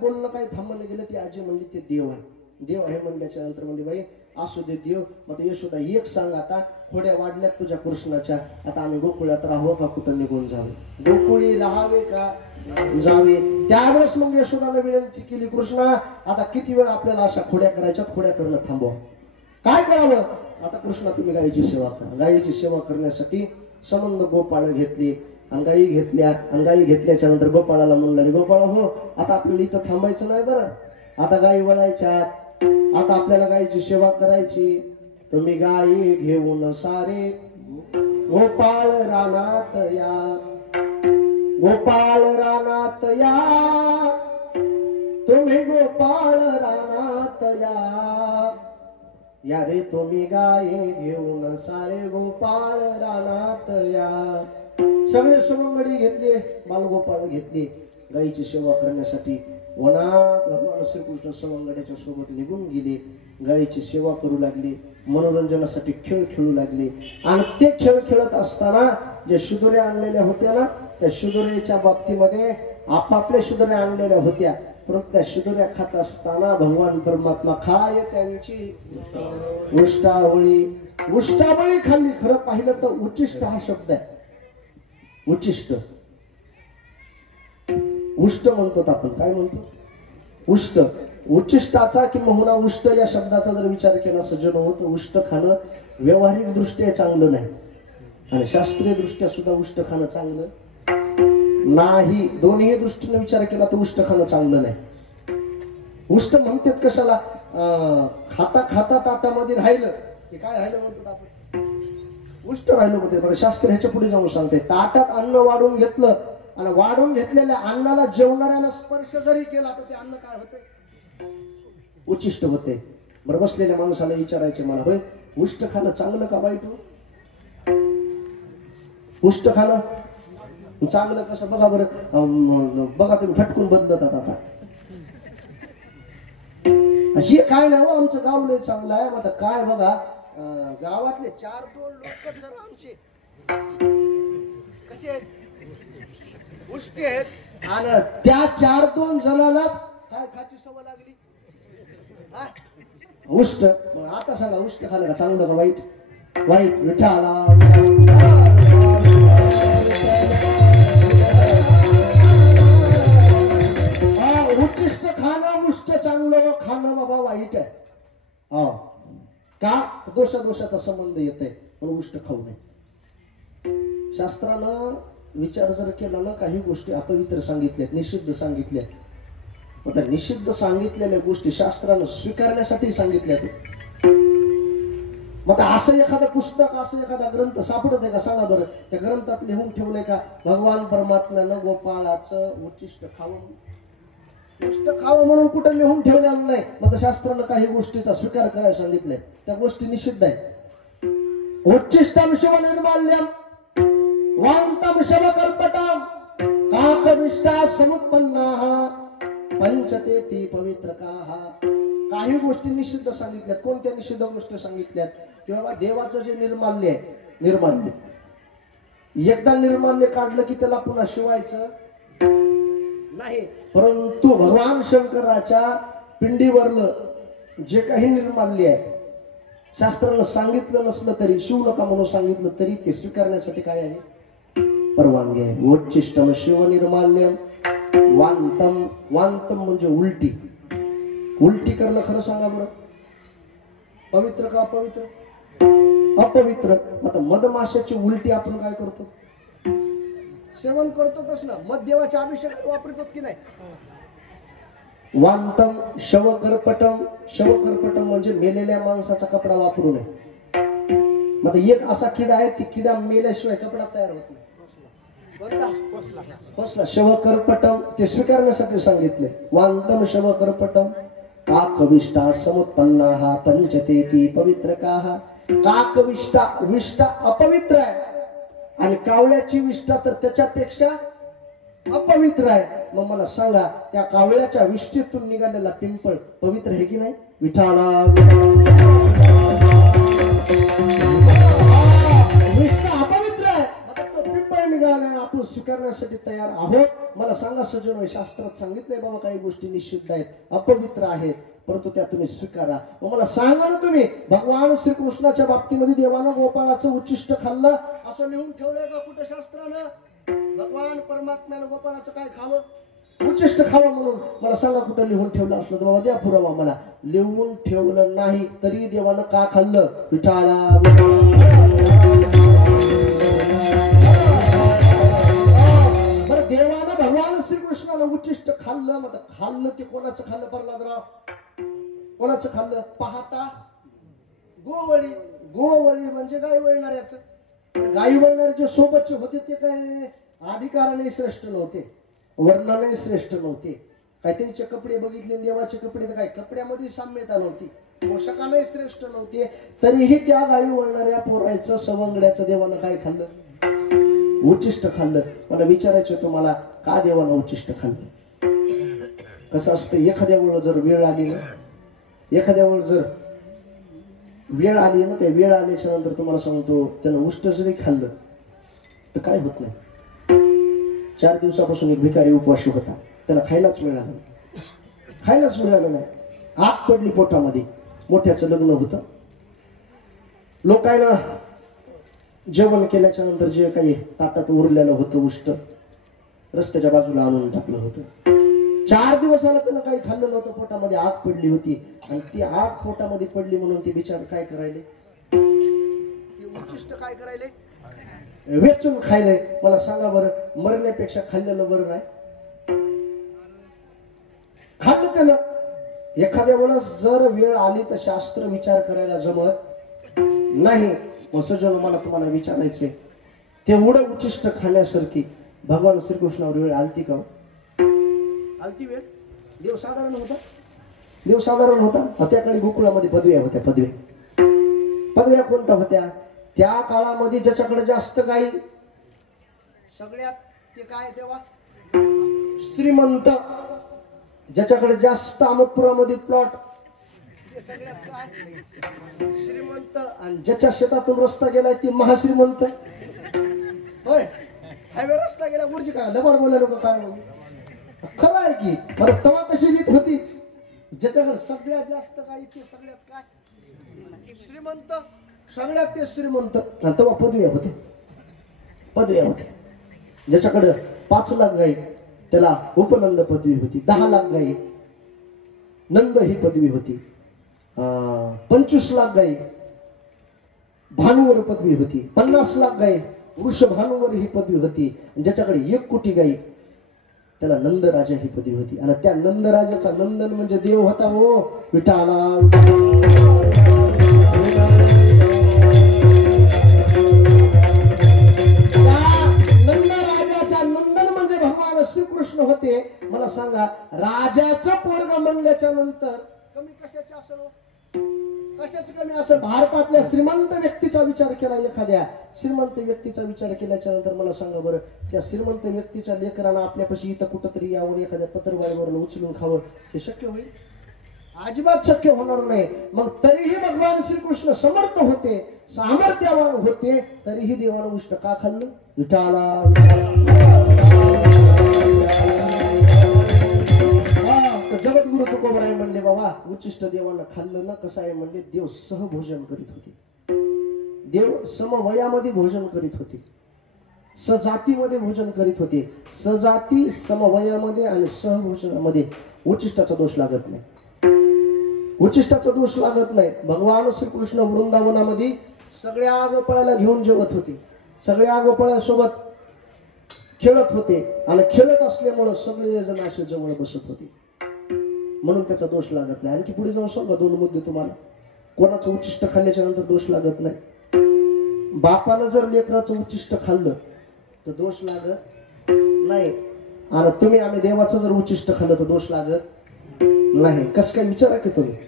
बोलणं काही थांबलं गेलं. ती आजी म्हणली ते देव आहे. देव आहे म्हणल्याच्या नंतर म्हणली बाई असू दे देव. मग यशोदा एक सांग आता खोड्या वाढल्यात तुझ्या कृष्णाच्या, आता आम्ही गोकुळात राहावं का कुठं निघून जावे? गोकुळी राहावे का जावे? त्यावेळेस मग यशोदाने विनंती केली कृष्णा आता किती वेळ आपल्याला अशा खोड्या करायच्यात, खोड्या करणं थांबवा. काय करावं? आता कृष्णा तुम्ही गायीची सेवा करा. गायीची सेवा करण्यासाठी संबंध गोपाळ घेतली आणि गायी घेतल्या. आणि गायी घेतल्याच्या नंतर गोपाळाला म्हणलं गोपाळा हो आता आपल्याला इथं थांबायचं नाही बरं, आता गायी वळायच्यात, आता आपल्याला गायीची सेवा करायची. तुम्ही गायी घेऊन सारे गोपाळ रानात या, गोपाळ रानात या, तुम्ही गोपाळ रानात या, या रे तुम्ही गायी घेऊन सारे गोपाळ रानात या. सगळे सवंगडी घेतले, बालगोपाळ घेतले गायीची सेवा करण्यासाठी. वनात भगवान श्रीकृष्ण सवंगड्याच्या सोबत निघून गेले. गायीची सेवा करू लागले, मनोरंजनासाठी खेळ खेळू लागले. आणि ते खेळ खेळत असताना जे शुदुरे आणलेल्या होत्या ना, त्या शुदुरेच्या बाबतीमध्ये आपापल्या शुदुरे आणलेल्या होत्या परंतु त्या शिदोऱ्या खात असताना भगवान परमात्मा खाय त्यांची उष्टावळी. उष्टावळी खाल्ली. खरं पाहिलं तर उच्चिष्ट हा शब्द आहे. उच्चिष्ट, उष्ट म्हणतो आपण. काय म्हणतो? उष्ट. उच्चिष्टाचा किंवा उष्ट या शब्दाचा जर विचार केला सज्जन होत, उष्ट खाणं व्यावहारिक दृष्ट्या चांगलं नाही आणि शास्त्रीय दृष्ट्या सुद्धा उष्ट खाणं चांगलं नाही. दोन्ही दृष्टीने विचार केला तर उष्ट खाणं चांगलं नाही. उष्ट म्हणतात कशाला? खाता खाता ताटामध्ये राहिलं की काय राहिलं म्हणतात आपण? उष्ट राहिलं म्हणते. शास्त्र ह्याच्या पुढे जाऊन सांगते, ताटात अन्न वाढून घेतलं आणि वाढून घेतलेल्या अन्नाला जेवणाऱ्यानं स्पर्श जरी केला तर ते अन्न काय होते? उच्चिष्ट होते. बरं, बसलेल्या माणसाला विचारायचे मला, होय उष्ट खाणं चांगलं का वाईट? उष्ट खाणं चांगलं कसं? बघा बरं, बघा तुम्ही फटकून बदलतात आता. हे काय नाही हो, आमचं गाव लय चांगलं आहे. आता काय बघा, गावातले 4-2 लोक जर आमचे कसे आहेत? उष्टी आहेत. आणि त्या 4-2 जणालाच काय खायची सवय लागली? उष्ट. आता सांगा, उष्ट खाल्लं का चांगलं का वाईट? वाईट. विठाला उच्चिष्ट खाणं, उष्ट चांगलं खाणं बाबा वाईट आहे. का? दोषाचा संबंध येते म्हणून उष्ट खाऊ नये. शास्त्रानं विचार जर केला ना, काही गोष्टी अपवित्र सांगितल्यात, निषिद्ध सांगितल्यात. आता निषिद्ध सांगितलेल्या गोष्टी शास्त्रानं स्वीकारण्यासाठी सांगितल्यात. मग असं एखादं पुस्तक, असं एखादा ग्रंथ सापडत आहे का? सांगा बरं. त्या ग्रंथात लिहून ठेवलंय का भगवान परमात्म्यानं गोपाळाचं उच्चिष्ट खावं, उष्ट खावं म्हणून कुठं लिहून ठेवलेलं नाही. मग शास्त्रानं काही गोष्टीचा स्वीकार करायला सांगितलंय, त्या गोष्टी निषिद्ध आहेत. उच्चिष्टम शिवनिर्माल्यम वांतम शवकर्पटम काकविष्टा समुत्पन्नाः पंचतेती पवित्रकाः. काही गोष्टी निषिद्ध सांगितल्यात. कोणत्या निषिद्ध गोष्टी सांगितल्यात? किंवा देवाचं जे निर्माल्य आहे, निर्माल्य एकदा निर्माल्य काढलं की त्याला पुन्हा शिवायचं नाही. परंतु भगवान शंकराच्या पिंडीवरलं जे काही निर्माल्य आहे, शास्त्रानं सांगितलं नसलं तरी, शिव नका म्हणून सांगितलं तरी ते स्वीकारण्यासाठी काय आहे? परवानगी आहे. उच्चिष्टम शिव निर्माल्यम वांतम. वांतम म्हणजे उलटी. उलटी करणं खरं सांगा बरं, पवित्र का अपवित्र? अपवित्र. आता मधमाशाची उलटी आपण काय करतो? सेवन करतोच ना. मध देवाच्या अभिषेकात वापरतो की नाही? वांतम शवकर्पटम. शवकर्पटम म्हणजे मेलेल्या माणसाचा कपडा वापरू नये. मग एक असा किडा आहे, ती किडा मेल्याशिवाय कपडा तयार होत नाही. कोसला. शवकर्पटम ते स्वीकारण्यासाठी सांगितले. वांतम शवकर्पटम काकविष्टा समुत्पन्नाः पंचतेती पवित्रकाः. काकविष्टा, विष्टा अपवित्र आहे आणि कावळ्याची विष्ठा तर त्याच्यापेक्षा अपवित्र आहे. मग मला सांगा, त्या कावळ्याच्या विष्ठेतून निघालेला पिंपळ पवित्र आहे की नाही? विठाला विष्ठा अपवित्र आहे. तो पिंपळ निघाला, आपण स्वीकारण्यासाठी तयार आहोत. मला सांगा सज्जन, शास्त्रात सांगितलंय बाबा काही गोष्टी निषिद्ध आहेत, अपवित्र आहेत, परंतु त्या तुम्ही स्वीकारा. मग मला सांगा ना तुम्ही, भगवान श्रीकृष्णाच्या बाबतीमध्ये देवानं गोपाळाचं उच्चिष्ट खाल्लं असं लिहून ठेवलंय का कुठं शास्त्रानं? भगवान परमात्म्यानं गोपाळाचं काय खावं? उच्चिष्ट खावं म्हणून. मला सांगा कुठं लिहून ठेवलं असलं तर बाबा द्या पुरावा मला. लिहून ठेवलं नाही तरी देवानं का खाल्लं? विठाला बरं. देवानं भगवान श्रीकृष्णाला उच्चिष्ट खाल्लं. मग खाल्लं ते कोणाचं खाल्लं? प्रल्हादराव कोणाचं खाल्लं? पाहता गोवळी. गोवळी म्हणजे गाय वळणाऱ्याचं. गाई वळणाऱ्याचे सोबतचे होते ते काय अधिकाराने श्रेष्ठ नव्हते, वर्णाने श्रेष्ठ नव्हते. काय त्यांचे कपडे बघितले, देवाचे कपडे, तर काय कपड्यामध्ये साम्यता नव्हती, पोषकाने श्रेष्ठ नव्हते. तरीही त्या गाई वळणाऱ्या पोरायचं सवंगड्याचं देवानं काय खाल्लं? उच्चिष्ट खाल्लं. मला विचारायचं तुम्हाला, का देवानं उच्चिष्ट खाल्लं? कसं असतं, एखाद्या वेळ जर वेळ आली ना, एखाद्या वेळ जर वेळ आली ना, त्या वेळ आल्याच्या नंतर तुम्हाला सांगतो, त्यानं उष्ट जरी खाल्लं तर काय होत नाही. 4 दिवसापासून एक भिकारी उपवाशी होता, त्याला खायलाच मिळालं. खायलाच मिळालं नाही. आग पडली पोटामध्ये. मोठ्याचं लग्न होतं. लोकांना जेवण केल्याच्या नंतर जे काही ताटात उरलेलं होतं उष्ट रस्त्याच्या बाजूला आणून टाकलं होतं. 4 दिवस झालं त्यानं काही खाल्लं नव्हतं. पोटामध्ये आग पडली होती आणि ती आग पोटामध्ये पडली म्हणून ते बिचार काय करायले, ते उच्चिष्ट काय करायले, वेचून खायले. मला सांगा बरं, मरण्यापेक्षा खाल्लेलं बरं नाही? खाल्लं त्यानं. एखाद्या वेळेस जर वेळ आली तर शास्त्र विचार करायला जमत नाही. सज्जन, मला तुम्हाला विचारायचंय, तेवढं उच्चिष्ट खाण्यासारखी भगवान श्रीकृष्णावर वेळ आलती का? आलती वेळ? देव साधारण होता? देव साधारण होता? त्या काळी गोकुळामध्ये पदव्या होत्या. पदव्या कोणत्या होत्या? त्या काळामध्ये ज्याच्याकडे जास्त काही, सगळ्यात ते काय तेव्हा श्रीमंत, ज्याच्याकडे जास्त अमोदपुरामध्ये प्लॉट, सगळ्यात काय श्रीमंत, आणि ज्याच्या शेतातून रस्ता गेलाय ती महाश्रीमंत. होय, हायवे रस्ता गेला गुरुजी काय लबाड बोलले लोक काय म्हणून? खरं आहे की. बरं, तवा कशी रीत होती? ज्याच्याकडे सगळ्यात जास्त काही ते सगळ्यात काय श्रीमंत, सगळ्यात ते श्रीमंत. आणि तेव्हा पदव्या होते. ज्याच्याकडे 5 लाख गाई त्याला उपनंद पदवी होती. 10 लाख गाई नंद ही पदवी होती. 25 लाख गाई भानुवर पदवी होती. 50 लाख गाई वृषभानुवर ही पदवी होती. ज्याच्याकडे 1 कोटी गाई त्याला नंदराजा ही पदवी होती. आणि त्या नंदराजाचा नंदन म्हणजे देव होता. हो विठाला. नंदराजाचा नंदन म्हणजे भगवान श्रीकृष्ण होते. मला सांगा, राजाचं पोरग म्हणल्याच्या नंतर कमी कशाचे असेल? कशाच कमी असेल? भारतातल्या श्रीमंत व्यक्तीचा विचार केला, एखाद्या श्रीमंत व्यक्तीचा विचार केल्याच्या नंतर मला सांगा बरं, त्या श्रीमंत व्यक्तीच्या लेकरांना आपल्यापाशी इथं कुठंतरी यावं, एखाद्या पत्रवाळीवर उचलून खावं, हे शक्य होईल? अजिबात शक्य होणार नाही. मग तरीही भगवान श्रीकृष्ण समर्थ होते, सामर्थ्यवान होते, तरीही देवानं उष्ट का खाल्लं? जगद्गुरु तुकोबराय म्हणले, बाबा उच्चिष्ट देवानं खाल्लं ना. कसं आहे म्हणले, देव सहभोजन करीत होते. देव समवयामध्ये भोजन करीत होते, सजातीमध्ये भोजन करीत होते. सजाती समवयामध्ये आणि सहभोजनामध्ये उच्चिष्टाचा दोष लागत नाही. उच्चिष्टाचा दोष लागत नाही. भगवान श्रीकृष्ण वृंदावनामध्ये सगळ्या गोपाळाला घेऊन जेवत होते. सगळ्या गोपाळासोबत खेळत होते. आणि खेळत असल्यामुळं सगळे जण असे जवळ बसत होते, म्हणून त्याचा दोष लागत नाही. आणखी पुढे जाऊन सांगा 2 मुद्दे तुम्हाला. कोणाचं उच्चिष्ट खाल्ल्याच्या नंतर दोष लागत नाही. बापानं जर लेकराचं उच्चिष्ट खाल्लं तर दोष लागत नाही. आणि तुम्ही आम्ही देवाचं जर उच्चिष्ट खाल्लं तर दोष लागत नाही. कसं काय विचारा की तुम्ही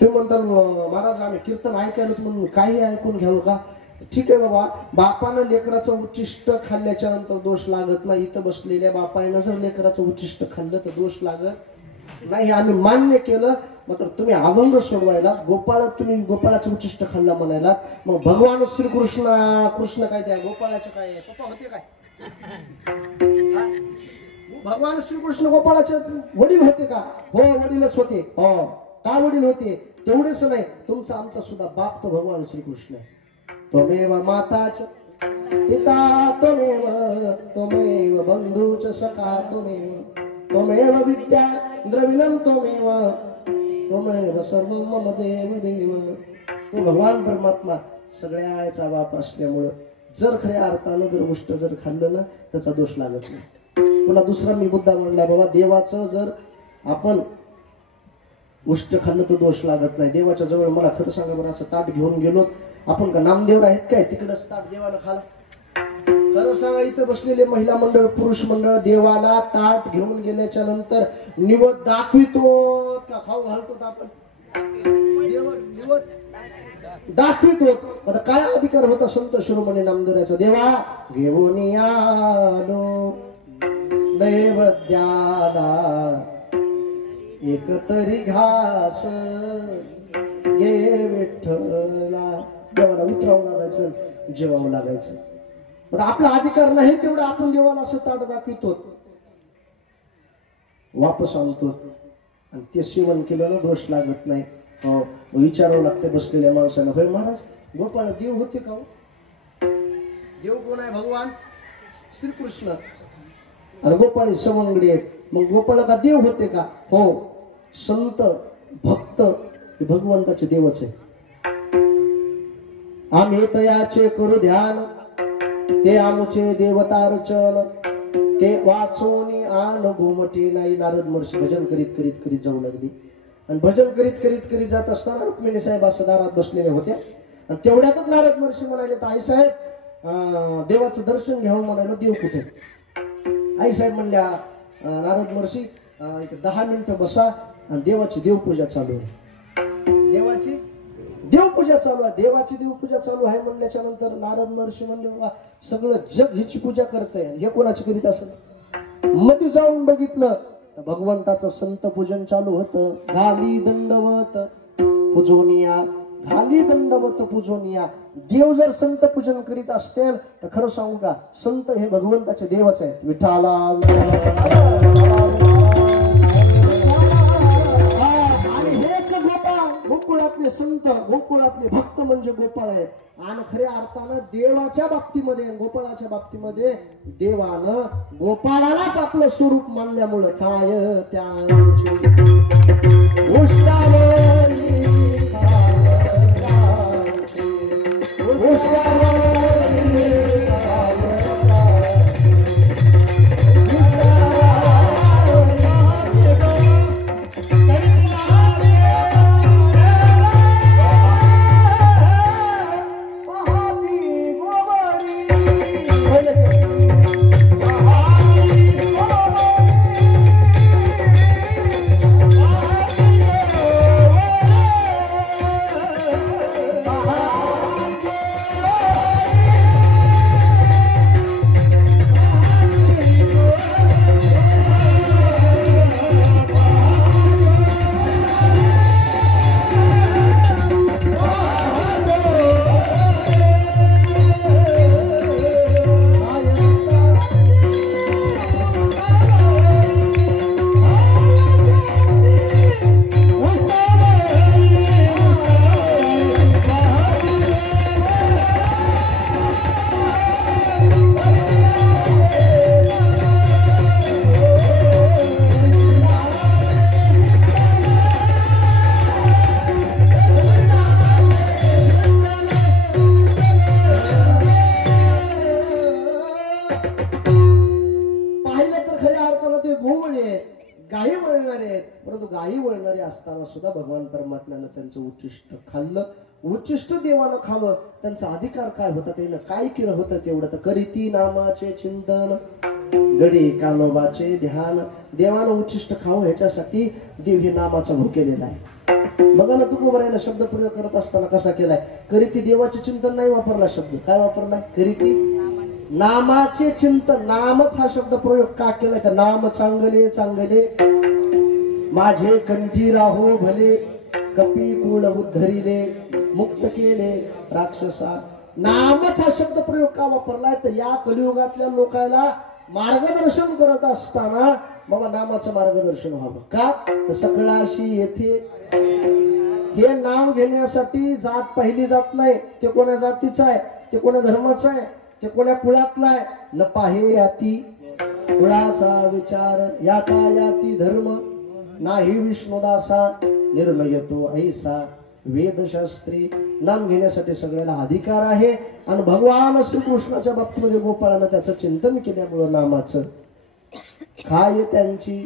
म्हणता महाराज आम्ही कीर्तन ऐकायला म्हणून काही ऐकून घ्यावं का? ठीक आहे बाबा, बापानं लेकराचं उच्चिष्ट खाल्ल्याच्या नंतर दोष लागत नाही. इथं बसलेल्या बापानं जर लेकराचं उच्चिष्ट खाल्लं तर दोष लागत नाही, आम्ही मान्य केलं. मात्र तुम्ही अभंग सोडवायला तुम्ही गोपाळाचं उच्चिष्ट खाल्ला म्हणायला, मग भगवान कृष्ण काय त्या गोपाळाचे काय पप्पा होते काय? भगवान श्रीकृष्ण गोपाळाचे वडील होते का? हो, वडीलच होते. हो, का वडील होते? तेवढेच नाही, तुमचा आमचा सुद्धा बाप तो भगवान श्रीकृष्ण. त्वमेव माताच पिता त्वमेव बंधूच सखा त्वमेव विद्या द्रविणं त्वमेव सर्व मम देव. तो भगवान परमात्मा सगळ्याचा बाप असल्यामुळं जर खऱ्या अर्थानं जर गोष्ट जर खाल्लं ना त्याचा दोष लागत नाही. पुन्हा दुसरा मी मुद्दा म्हणला, बाबा देवाचं जर आपण उष्ट खाल्लं तर दोष लागत नाही. देवाच्या जवळ मला खरं सांगा बरं, असं ताट घेऊन गेलो आपण का नामदेव आहेत काय तिकडच ताट देवाला खाला? खरं सांगा, इथं बसलेले महिला मंडळ पुरुष मंडळ देवाला ताट घेऊन गेल्याच्या नंतर निवद दाखवितो का खाऊ घालतो? आपण निवद दाखवितो. आता काय अधिकार होता संत शिरोमणी नामदेवाचा? देवा घेऊन आलो नैवेद्याला एकतरी घास घे विठ्ठला. देवाला उतरावं लागायचं, जेवावं लागायचं. आपला अधिकार नाही तेवढं आपण देवाला असं ताट दाखवितो. वापस आणतो आणि ते सेवन केलं ना दोष लागत नाही. विचारावं लागते बसलेल्या माणसाला, भाई महाराज गोपाळ देव होते का? देव कोण आहे? भगवान श्रीकृष्ण. आणि गोपाळी सवंगडी आहेत, मग गोपाळ का देव होते का? हो, संत भक्त हे भगवंताचे देवच आहे. आम्ही तयाचे करू ध्यान, ते आमचे देवतार्चन, ते वाचोनी आन गोमटी नाही. नारद महर्षी भजन करीत करीत करीत जाऊ लागली आणि भजन करीत करीत करीत जात असताना रुक्मिणी साहेब असं दारात बसलेले होते आणि तेवढ्यातच नारद महर्षी म्हणाले, आई साहेब देवाचं दर्शन घ्यावं. म्हणालो, देव कुठे? आई साहेब म्हणल्या, नारद महर्षी एक 10 मिनिटं बसा आणि देवाची देवपूजा चालू आहे. देवाची देवपूजा चालू आहे. देवाची देवपूजा चालू आहे म्हणल्याच्या नंतर नारद महर्षी म्हणले, बाबा सगळं जग हिची पूजा करतंय, हे कोणाची करीत असेल? मध्ये जाऊन बघितलं तर भगवंताचं संत पूजन चालू होतं. घाली दंडवत पूजोनिया, घाली दंडवत पूजोनिया. देव जर संत पूजन करीत असतील तर खरं सांगू का, संत हे भगवंताचे देवच आहेत. विठाला गोकुळातले संत, गोकुळातले भक्त म्हणजे गोपाळ आहेत. आणि खऱ्या अर्थानं देवाच्या बाबतीमध्ये, गोपाळाच्या बाबतीमध्ये देवानं गोपाळालाच आपलं स्वरूप मानल्यामुळं काय त्यांची गायी वळणारे आहेत. परंतु गायी वळणारे असताना सुद्धा भगवान परमात्म्यानं त्यांचं उच्चिष्ट खाल्लं. उच्चिष्ट देवानं खावं, त्यांचा अधिकार काय होता, त्यानं काय केलं होतं तेवढं तर करीती नामाचे चिंतन, गडी कानोबाचे ध्यान. देवानं उच्चिष्ट खावं ह्याच्यासाठी देव हे नामाचा भूकेलेला आहे. बघा ना, तुकोबरायला शब्द प्रयोग करत असताना कसा केलाय? करीती देवाचे चिंतन नाही वापरला शब्द, काय वापरलाय? करीती नामाचे चिंतन. नामच हा शब्द प्रयोग का केलाय? तर नाम चांगले चांगले माझे कंठी राहो भले, कपी कुळ उद्धरिले, मुक्त केले राक्षसा. नामच हा शब्द प्रयोग का वापरलाय? तर या कलियुगातल्या लोकांना मार्गदर्शन करत असताना बाबा नामाचं मार्गदर्शन व्हावं. का? तर सकळाशी येथे हे नाव घेण्यासाठी जात पाहिली जात नाही. ते कोण्या जातीचं आहे, ते कोण्या धर्माचं आहे, ते कोण्या कुळातला आहे. न पाहे याती कुळाचा विचार, याता याती धर्म नाही विष्णुदासा, निर्णय तो ऐसा वेदशास्त्री. नाम घेण्यासाठी सगळ्याला अधिकार आहे. आणि भगवान श्रीकृष्णाच्या बाबतीमध्ये गोपाळानं त्याचं चिंतन केल्यामुळं नामाचं काय त्यांची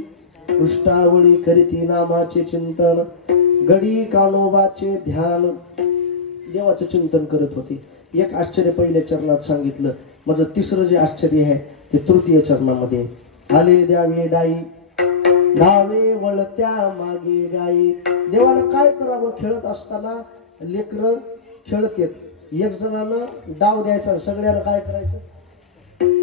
पृष्ठावळी करीती नामाचे चिंतन, गडी कानोबाचे ध्यान. देवाचं चिंतन करत होते. एक आश्चर्य पहिल्या चरणात सांगितलं. माझं तिसरं जे आश्चर्य आहे ते तृतीय चरणामध्ये. आले द्यावे डाई, धावे वळत्या मागे गाई. देवाला काय करावं? खेळत असताना लेकर खेळत येत, एक जणानं डाव द्यायचा, सगळ्यांना काय करायचं?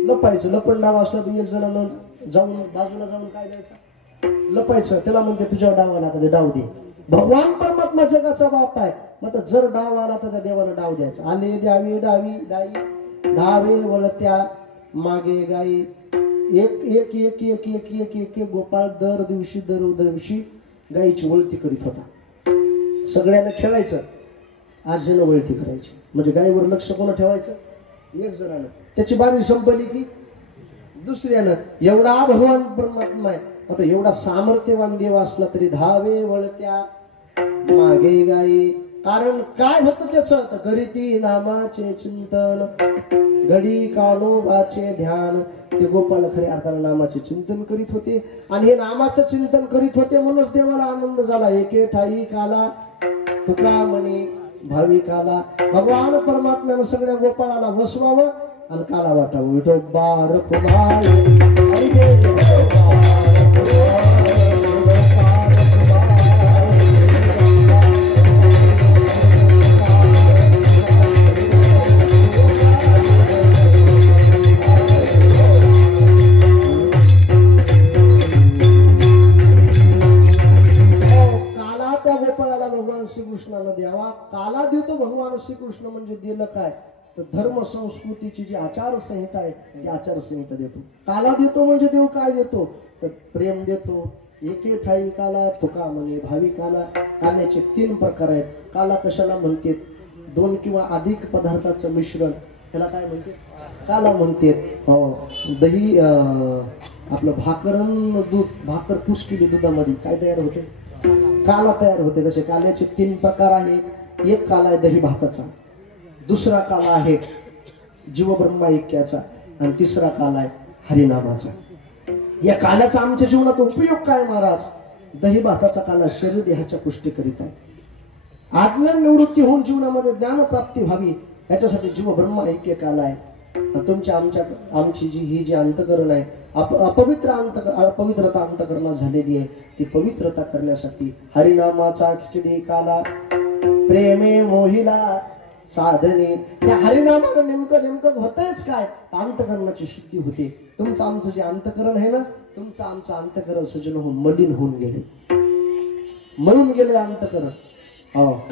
लपायचं. लपण डाव असला तर एक जणानं जाऊन बाजूला जाऊन काय द्यायचं? लपायचं. त्याला म्हणते तुझ्या डाव आला तर डाव दे. भगवान परमात्मा जगाचा बाप आहे. मग जर डाव आला तर त्या देवाला डाव द्यायचा. आले द्यावे डावी डाई, धावे वळत्या मागे गाई. एक एक एक एक एक एक एक एक गोपाळ दर दिवशी गायीची वळती करीत होता. सगळ्यांना खेळायचं, आजीनं वळती करायची. म्हणजे गायीवर लक्ष कोण ठेवायचं? एक जणानं. त्याची बारी संपली की दुसऱ्यानं. एवढा भगवान परमात्मा आहे. आता एवढा सामर्थ्यवान देव असला तरी धावे वळत्या मागे गाई. कारण काय होतं त्याचं? करीती नामाचे चिंतन घडी कानोबाचे ध्यान. ते गोपाळ खरे अर्थानं नामाचे चिंतन करीत होते आणि हे नामाचं चिंतन करीत होते म्हणूनच देवाला आनंद झाला. एके ठाई काला तुका म्हणे भाविकाला. भगवान परमात्म्यानं सगळ्या गोपाळाला बसवावं आणि काला वाटावं. विठोबा श्रीकृष्णाला द्यावा. काला देतो भगवान श्रीकृष्ण. म्हणजे दिलं काय? तर धर्म संस्कृतीची जी आचारसंहिता आहे ती आचारसंहिता देतो. काला देतो म्हणजे देव काय देतो? तर प्रेम देतो. एके ठाई काला तुका म्हणे भाविकाला. काल्याचे 3 प्रकार आहेत. काला कशाला म्हणते? 2 किंवा अधिक पदार्थाचं मिश्रण, त्याला काय म्हणते? काला म्हणते. दही आपलं भाकरन दूध, भाकर पुस केली दुधामध्ये काय तयार होते? काला तयार होते. तसे काल्याचे 3 प्रकार आहेत. एक काला आहे दही भाताचा, दुसरा काला आहे जीव ब्रह्मा ऐक्याचा आणि तिसरा काला आहे हरिनामाचा. या काल्याचा आमच्या जीवनात उपयोग काय महाराज? दही भाताचा काला शरीर देहाच्या पुष्टी करीत आहे. आज्ञा निवृत्ती होऊन जीवनामध्ये ज्ञान प्राप्ती व्हावी याच्यासाठी जीव ब्रह्मा ऐक्य काला आहे. आमची जी ही अंतकरण आहे अपवित्रता अंतकरणात झालेली आहे ती पवित्रता करण्यासाठी हरिनामाचा खिचडी काला प्रेमे मोहिला साधने. या हरिनामानं नेमकं होतच काय? अंतकरणाची शुद्धी होते. तुमचं आमचं जे अंतकरण आहे ना, तुमचं आमचं अंतकरण सजन होऊन मलिन होऊन गेले, मरून गेले अंतकरण.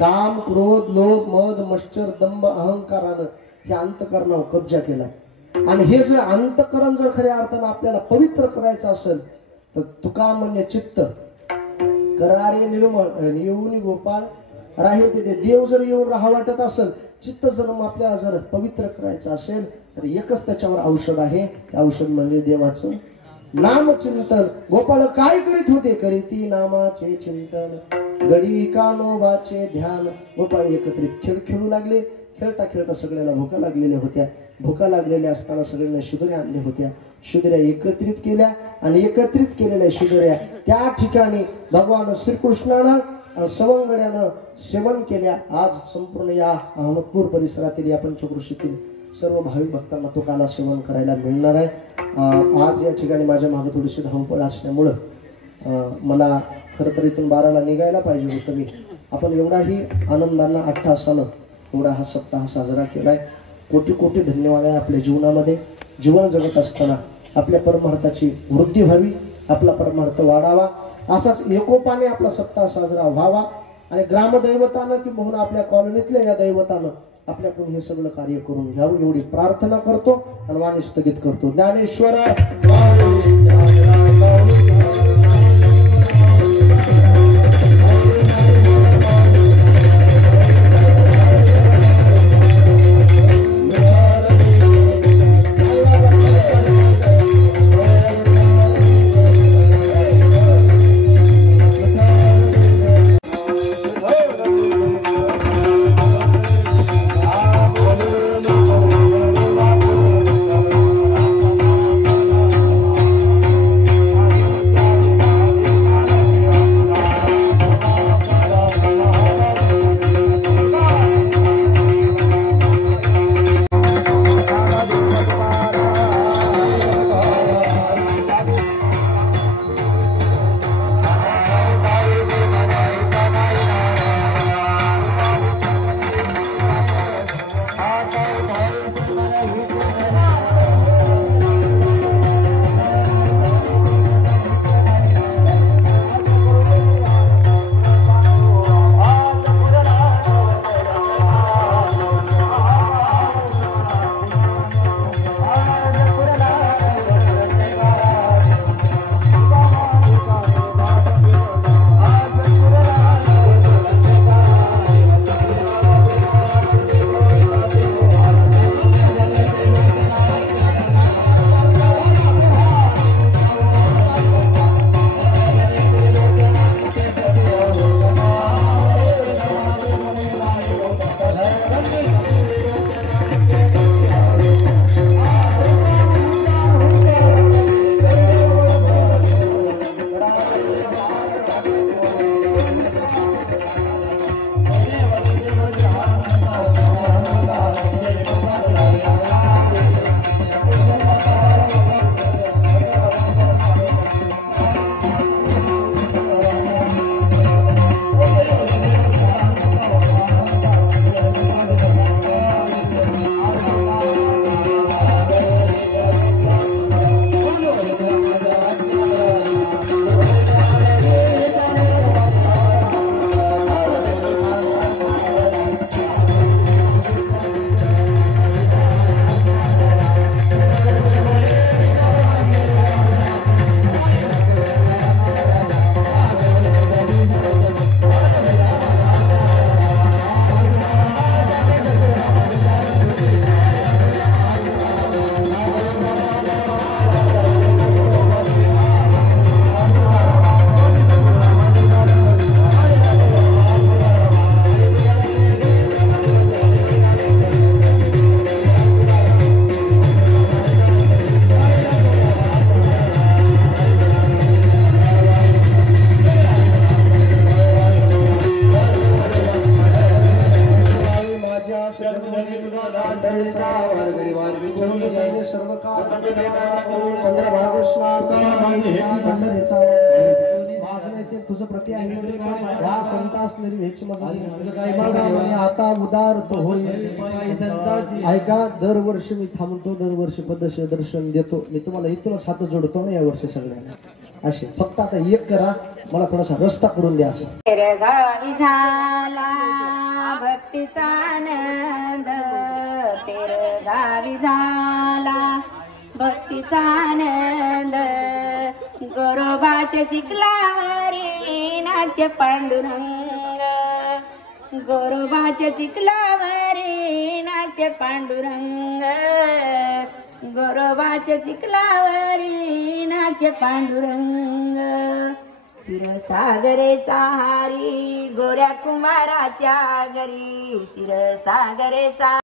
काम क्रोध लोभ मद मश्चर दंभ अहंकारानं हे अंतकरणावर कब्जा केला. आणि हे जर अंतकरण जर खऱ्या अर्थानं आपल्याला पवित्र करायचं असेल तर तुका म्हणजे चित्त करारे निर्मळ येऊन गोपाळ राहील ते देव जर येऊन राहा वाटत असेल, चित्त जर आपल्याला जर पवित्र करायचं असेल तर एकच त्याच्यावर औषध आहे. ते औषध म्हणजे देवाचं नामचिंतन. गोपाळ काय करीत होते? करीती नामाचे चिंतन घडी कानोबाचे ध्यान. गोपाळ एकत्रित खेळ खेळू लागले. खेळता खेळता सगळ्याला भुका लागलेल्या होत्या. भुका लागलेल्या असताना सगळ्यांना शुदऱ्या आणल्या होत्या. शुदऱ्या एकत्रित केल्या आणि एकत्रित केलेल्या शुदऱ्या त्या ठिकाणी भगवान श्रीकृष्णानं सवंगड्यानं सेवन केल्या. आज संपूर्ण या अहमदपूर परिसरातील या पंचक्रोशीतील सर्व भाविक भक्तांना तो काला सेवन करायला मिळणार आहे. आज या ठिकाणी माझ्या मागे थोडीशी धावपळ असल्यामुळं मला खरं तर इथून 12ला निघायला पाहिजे होतं मी. आपण एवढाही आनंदानं अट्टहासानं एवढा हा सप्ताह साजरा केलाय. कोटी कोटी धन्यवाद आहे. आपल्या जीवनामध्ये जीवन जगत असताना आपल्या परमार्थाची वृद्धी व्हावी, आपला परमार्थ वाढावा, असाच एकोपाने आपला सप्ताह साजरा व्हावा. आणि ग्रामदैवतानं किंवा आपल्या कॉलनीतल्या या दैवतानं आपल्याकडून हे सगळं कार्य करून घ्यावं एवढी प्रार्थना करतो आणि वाणी स्थगित करतो. ज्ञानेश्वर चंद्रभागा स्नान पंढरीचा मागणे ते तुझं प्रति आहे या संतास निर्वेची मदत आता उदार तो होईल ऐका दरवर्षी मी थांबतो दरवर्षी पद्धतशीर दर्शन देतो मी तुम्हाला इथूनच हात जोडतो ना या वर्षी सगळ्यांना असे फक्त आता एक करा मला थोडासा रस्ता करून द्या असं तेरगावी झाला भक्तीचा आनंद तेरगावी झाला भक्तीचा आनंद गोरोबाच्या चिखलावरी नाचे पांडुरंग गोरोबाच्या चिखलावरी नाचे पांडुरंग गोरोबाच्या चिखलावरी नाचे पांडुरंग क्षीरसागरेचा हारी गोऱ्या कुमाराच्या घरी क्षीरसागरेचा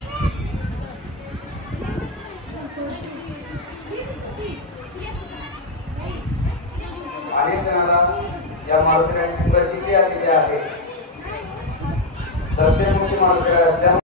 या मारुतीची प्रचिती आलेली आहे. दर्शनमुखी मारुती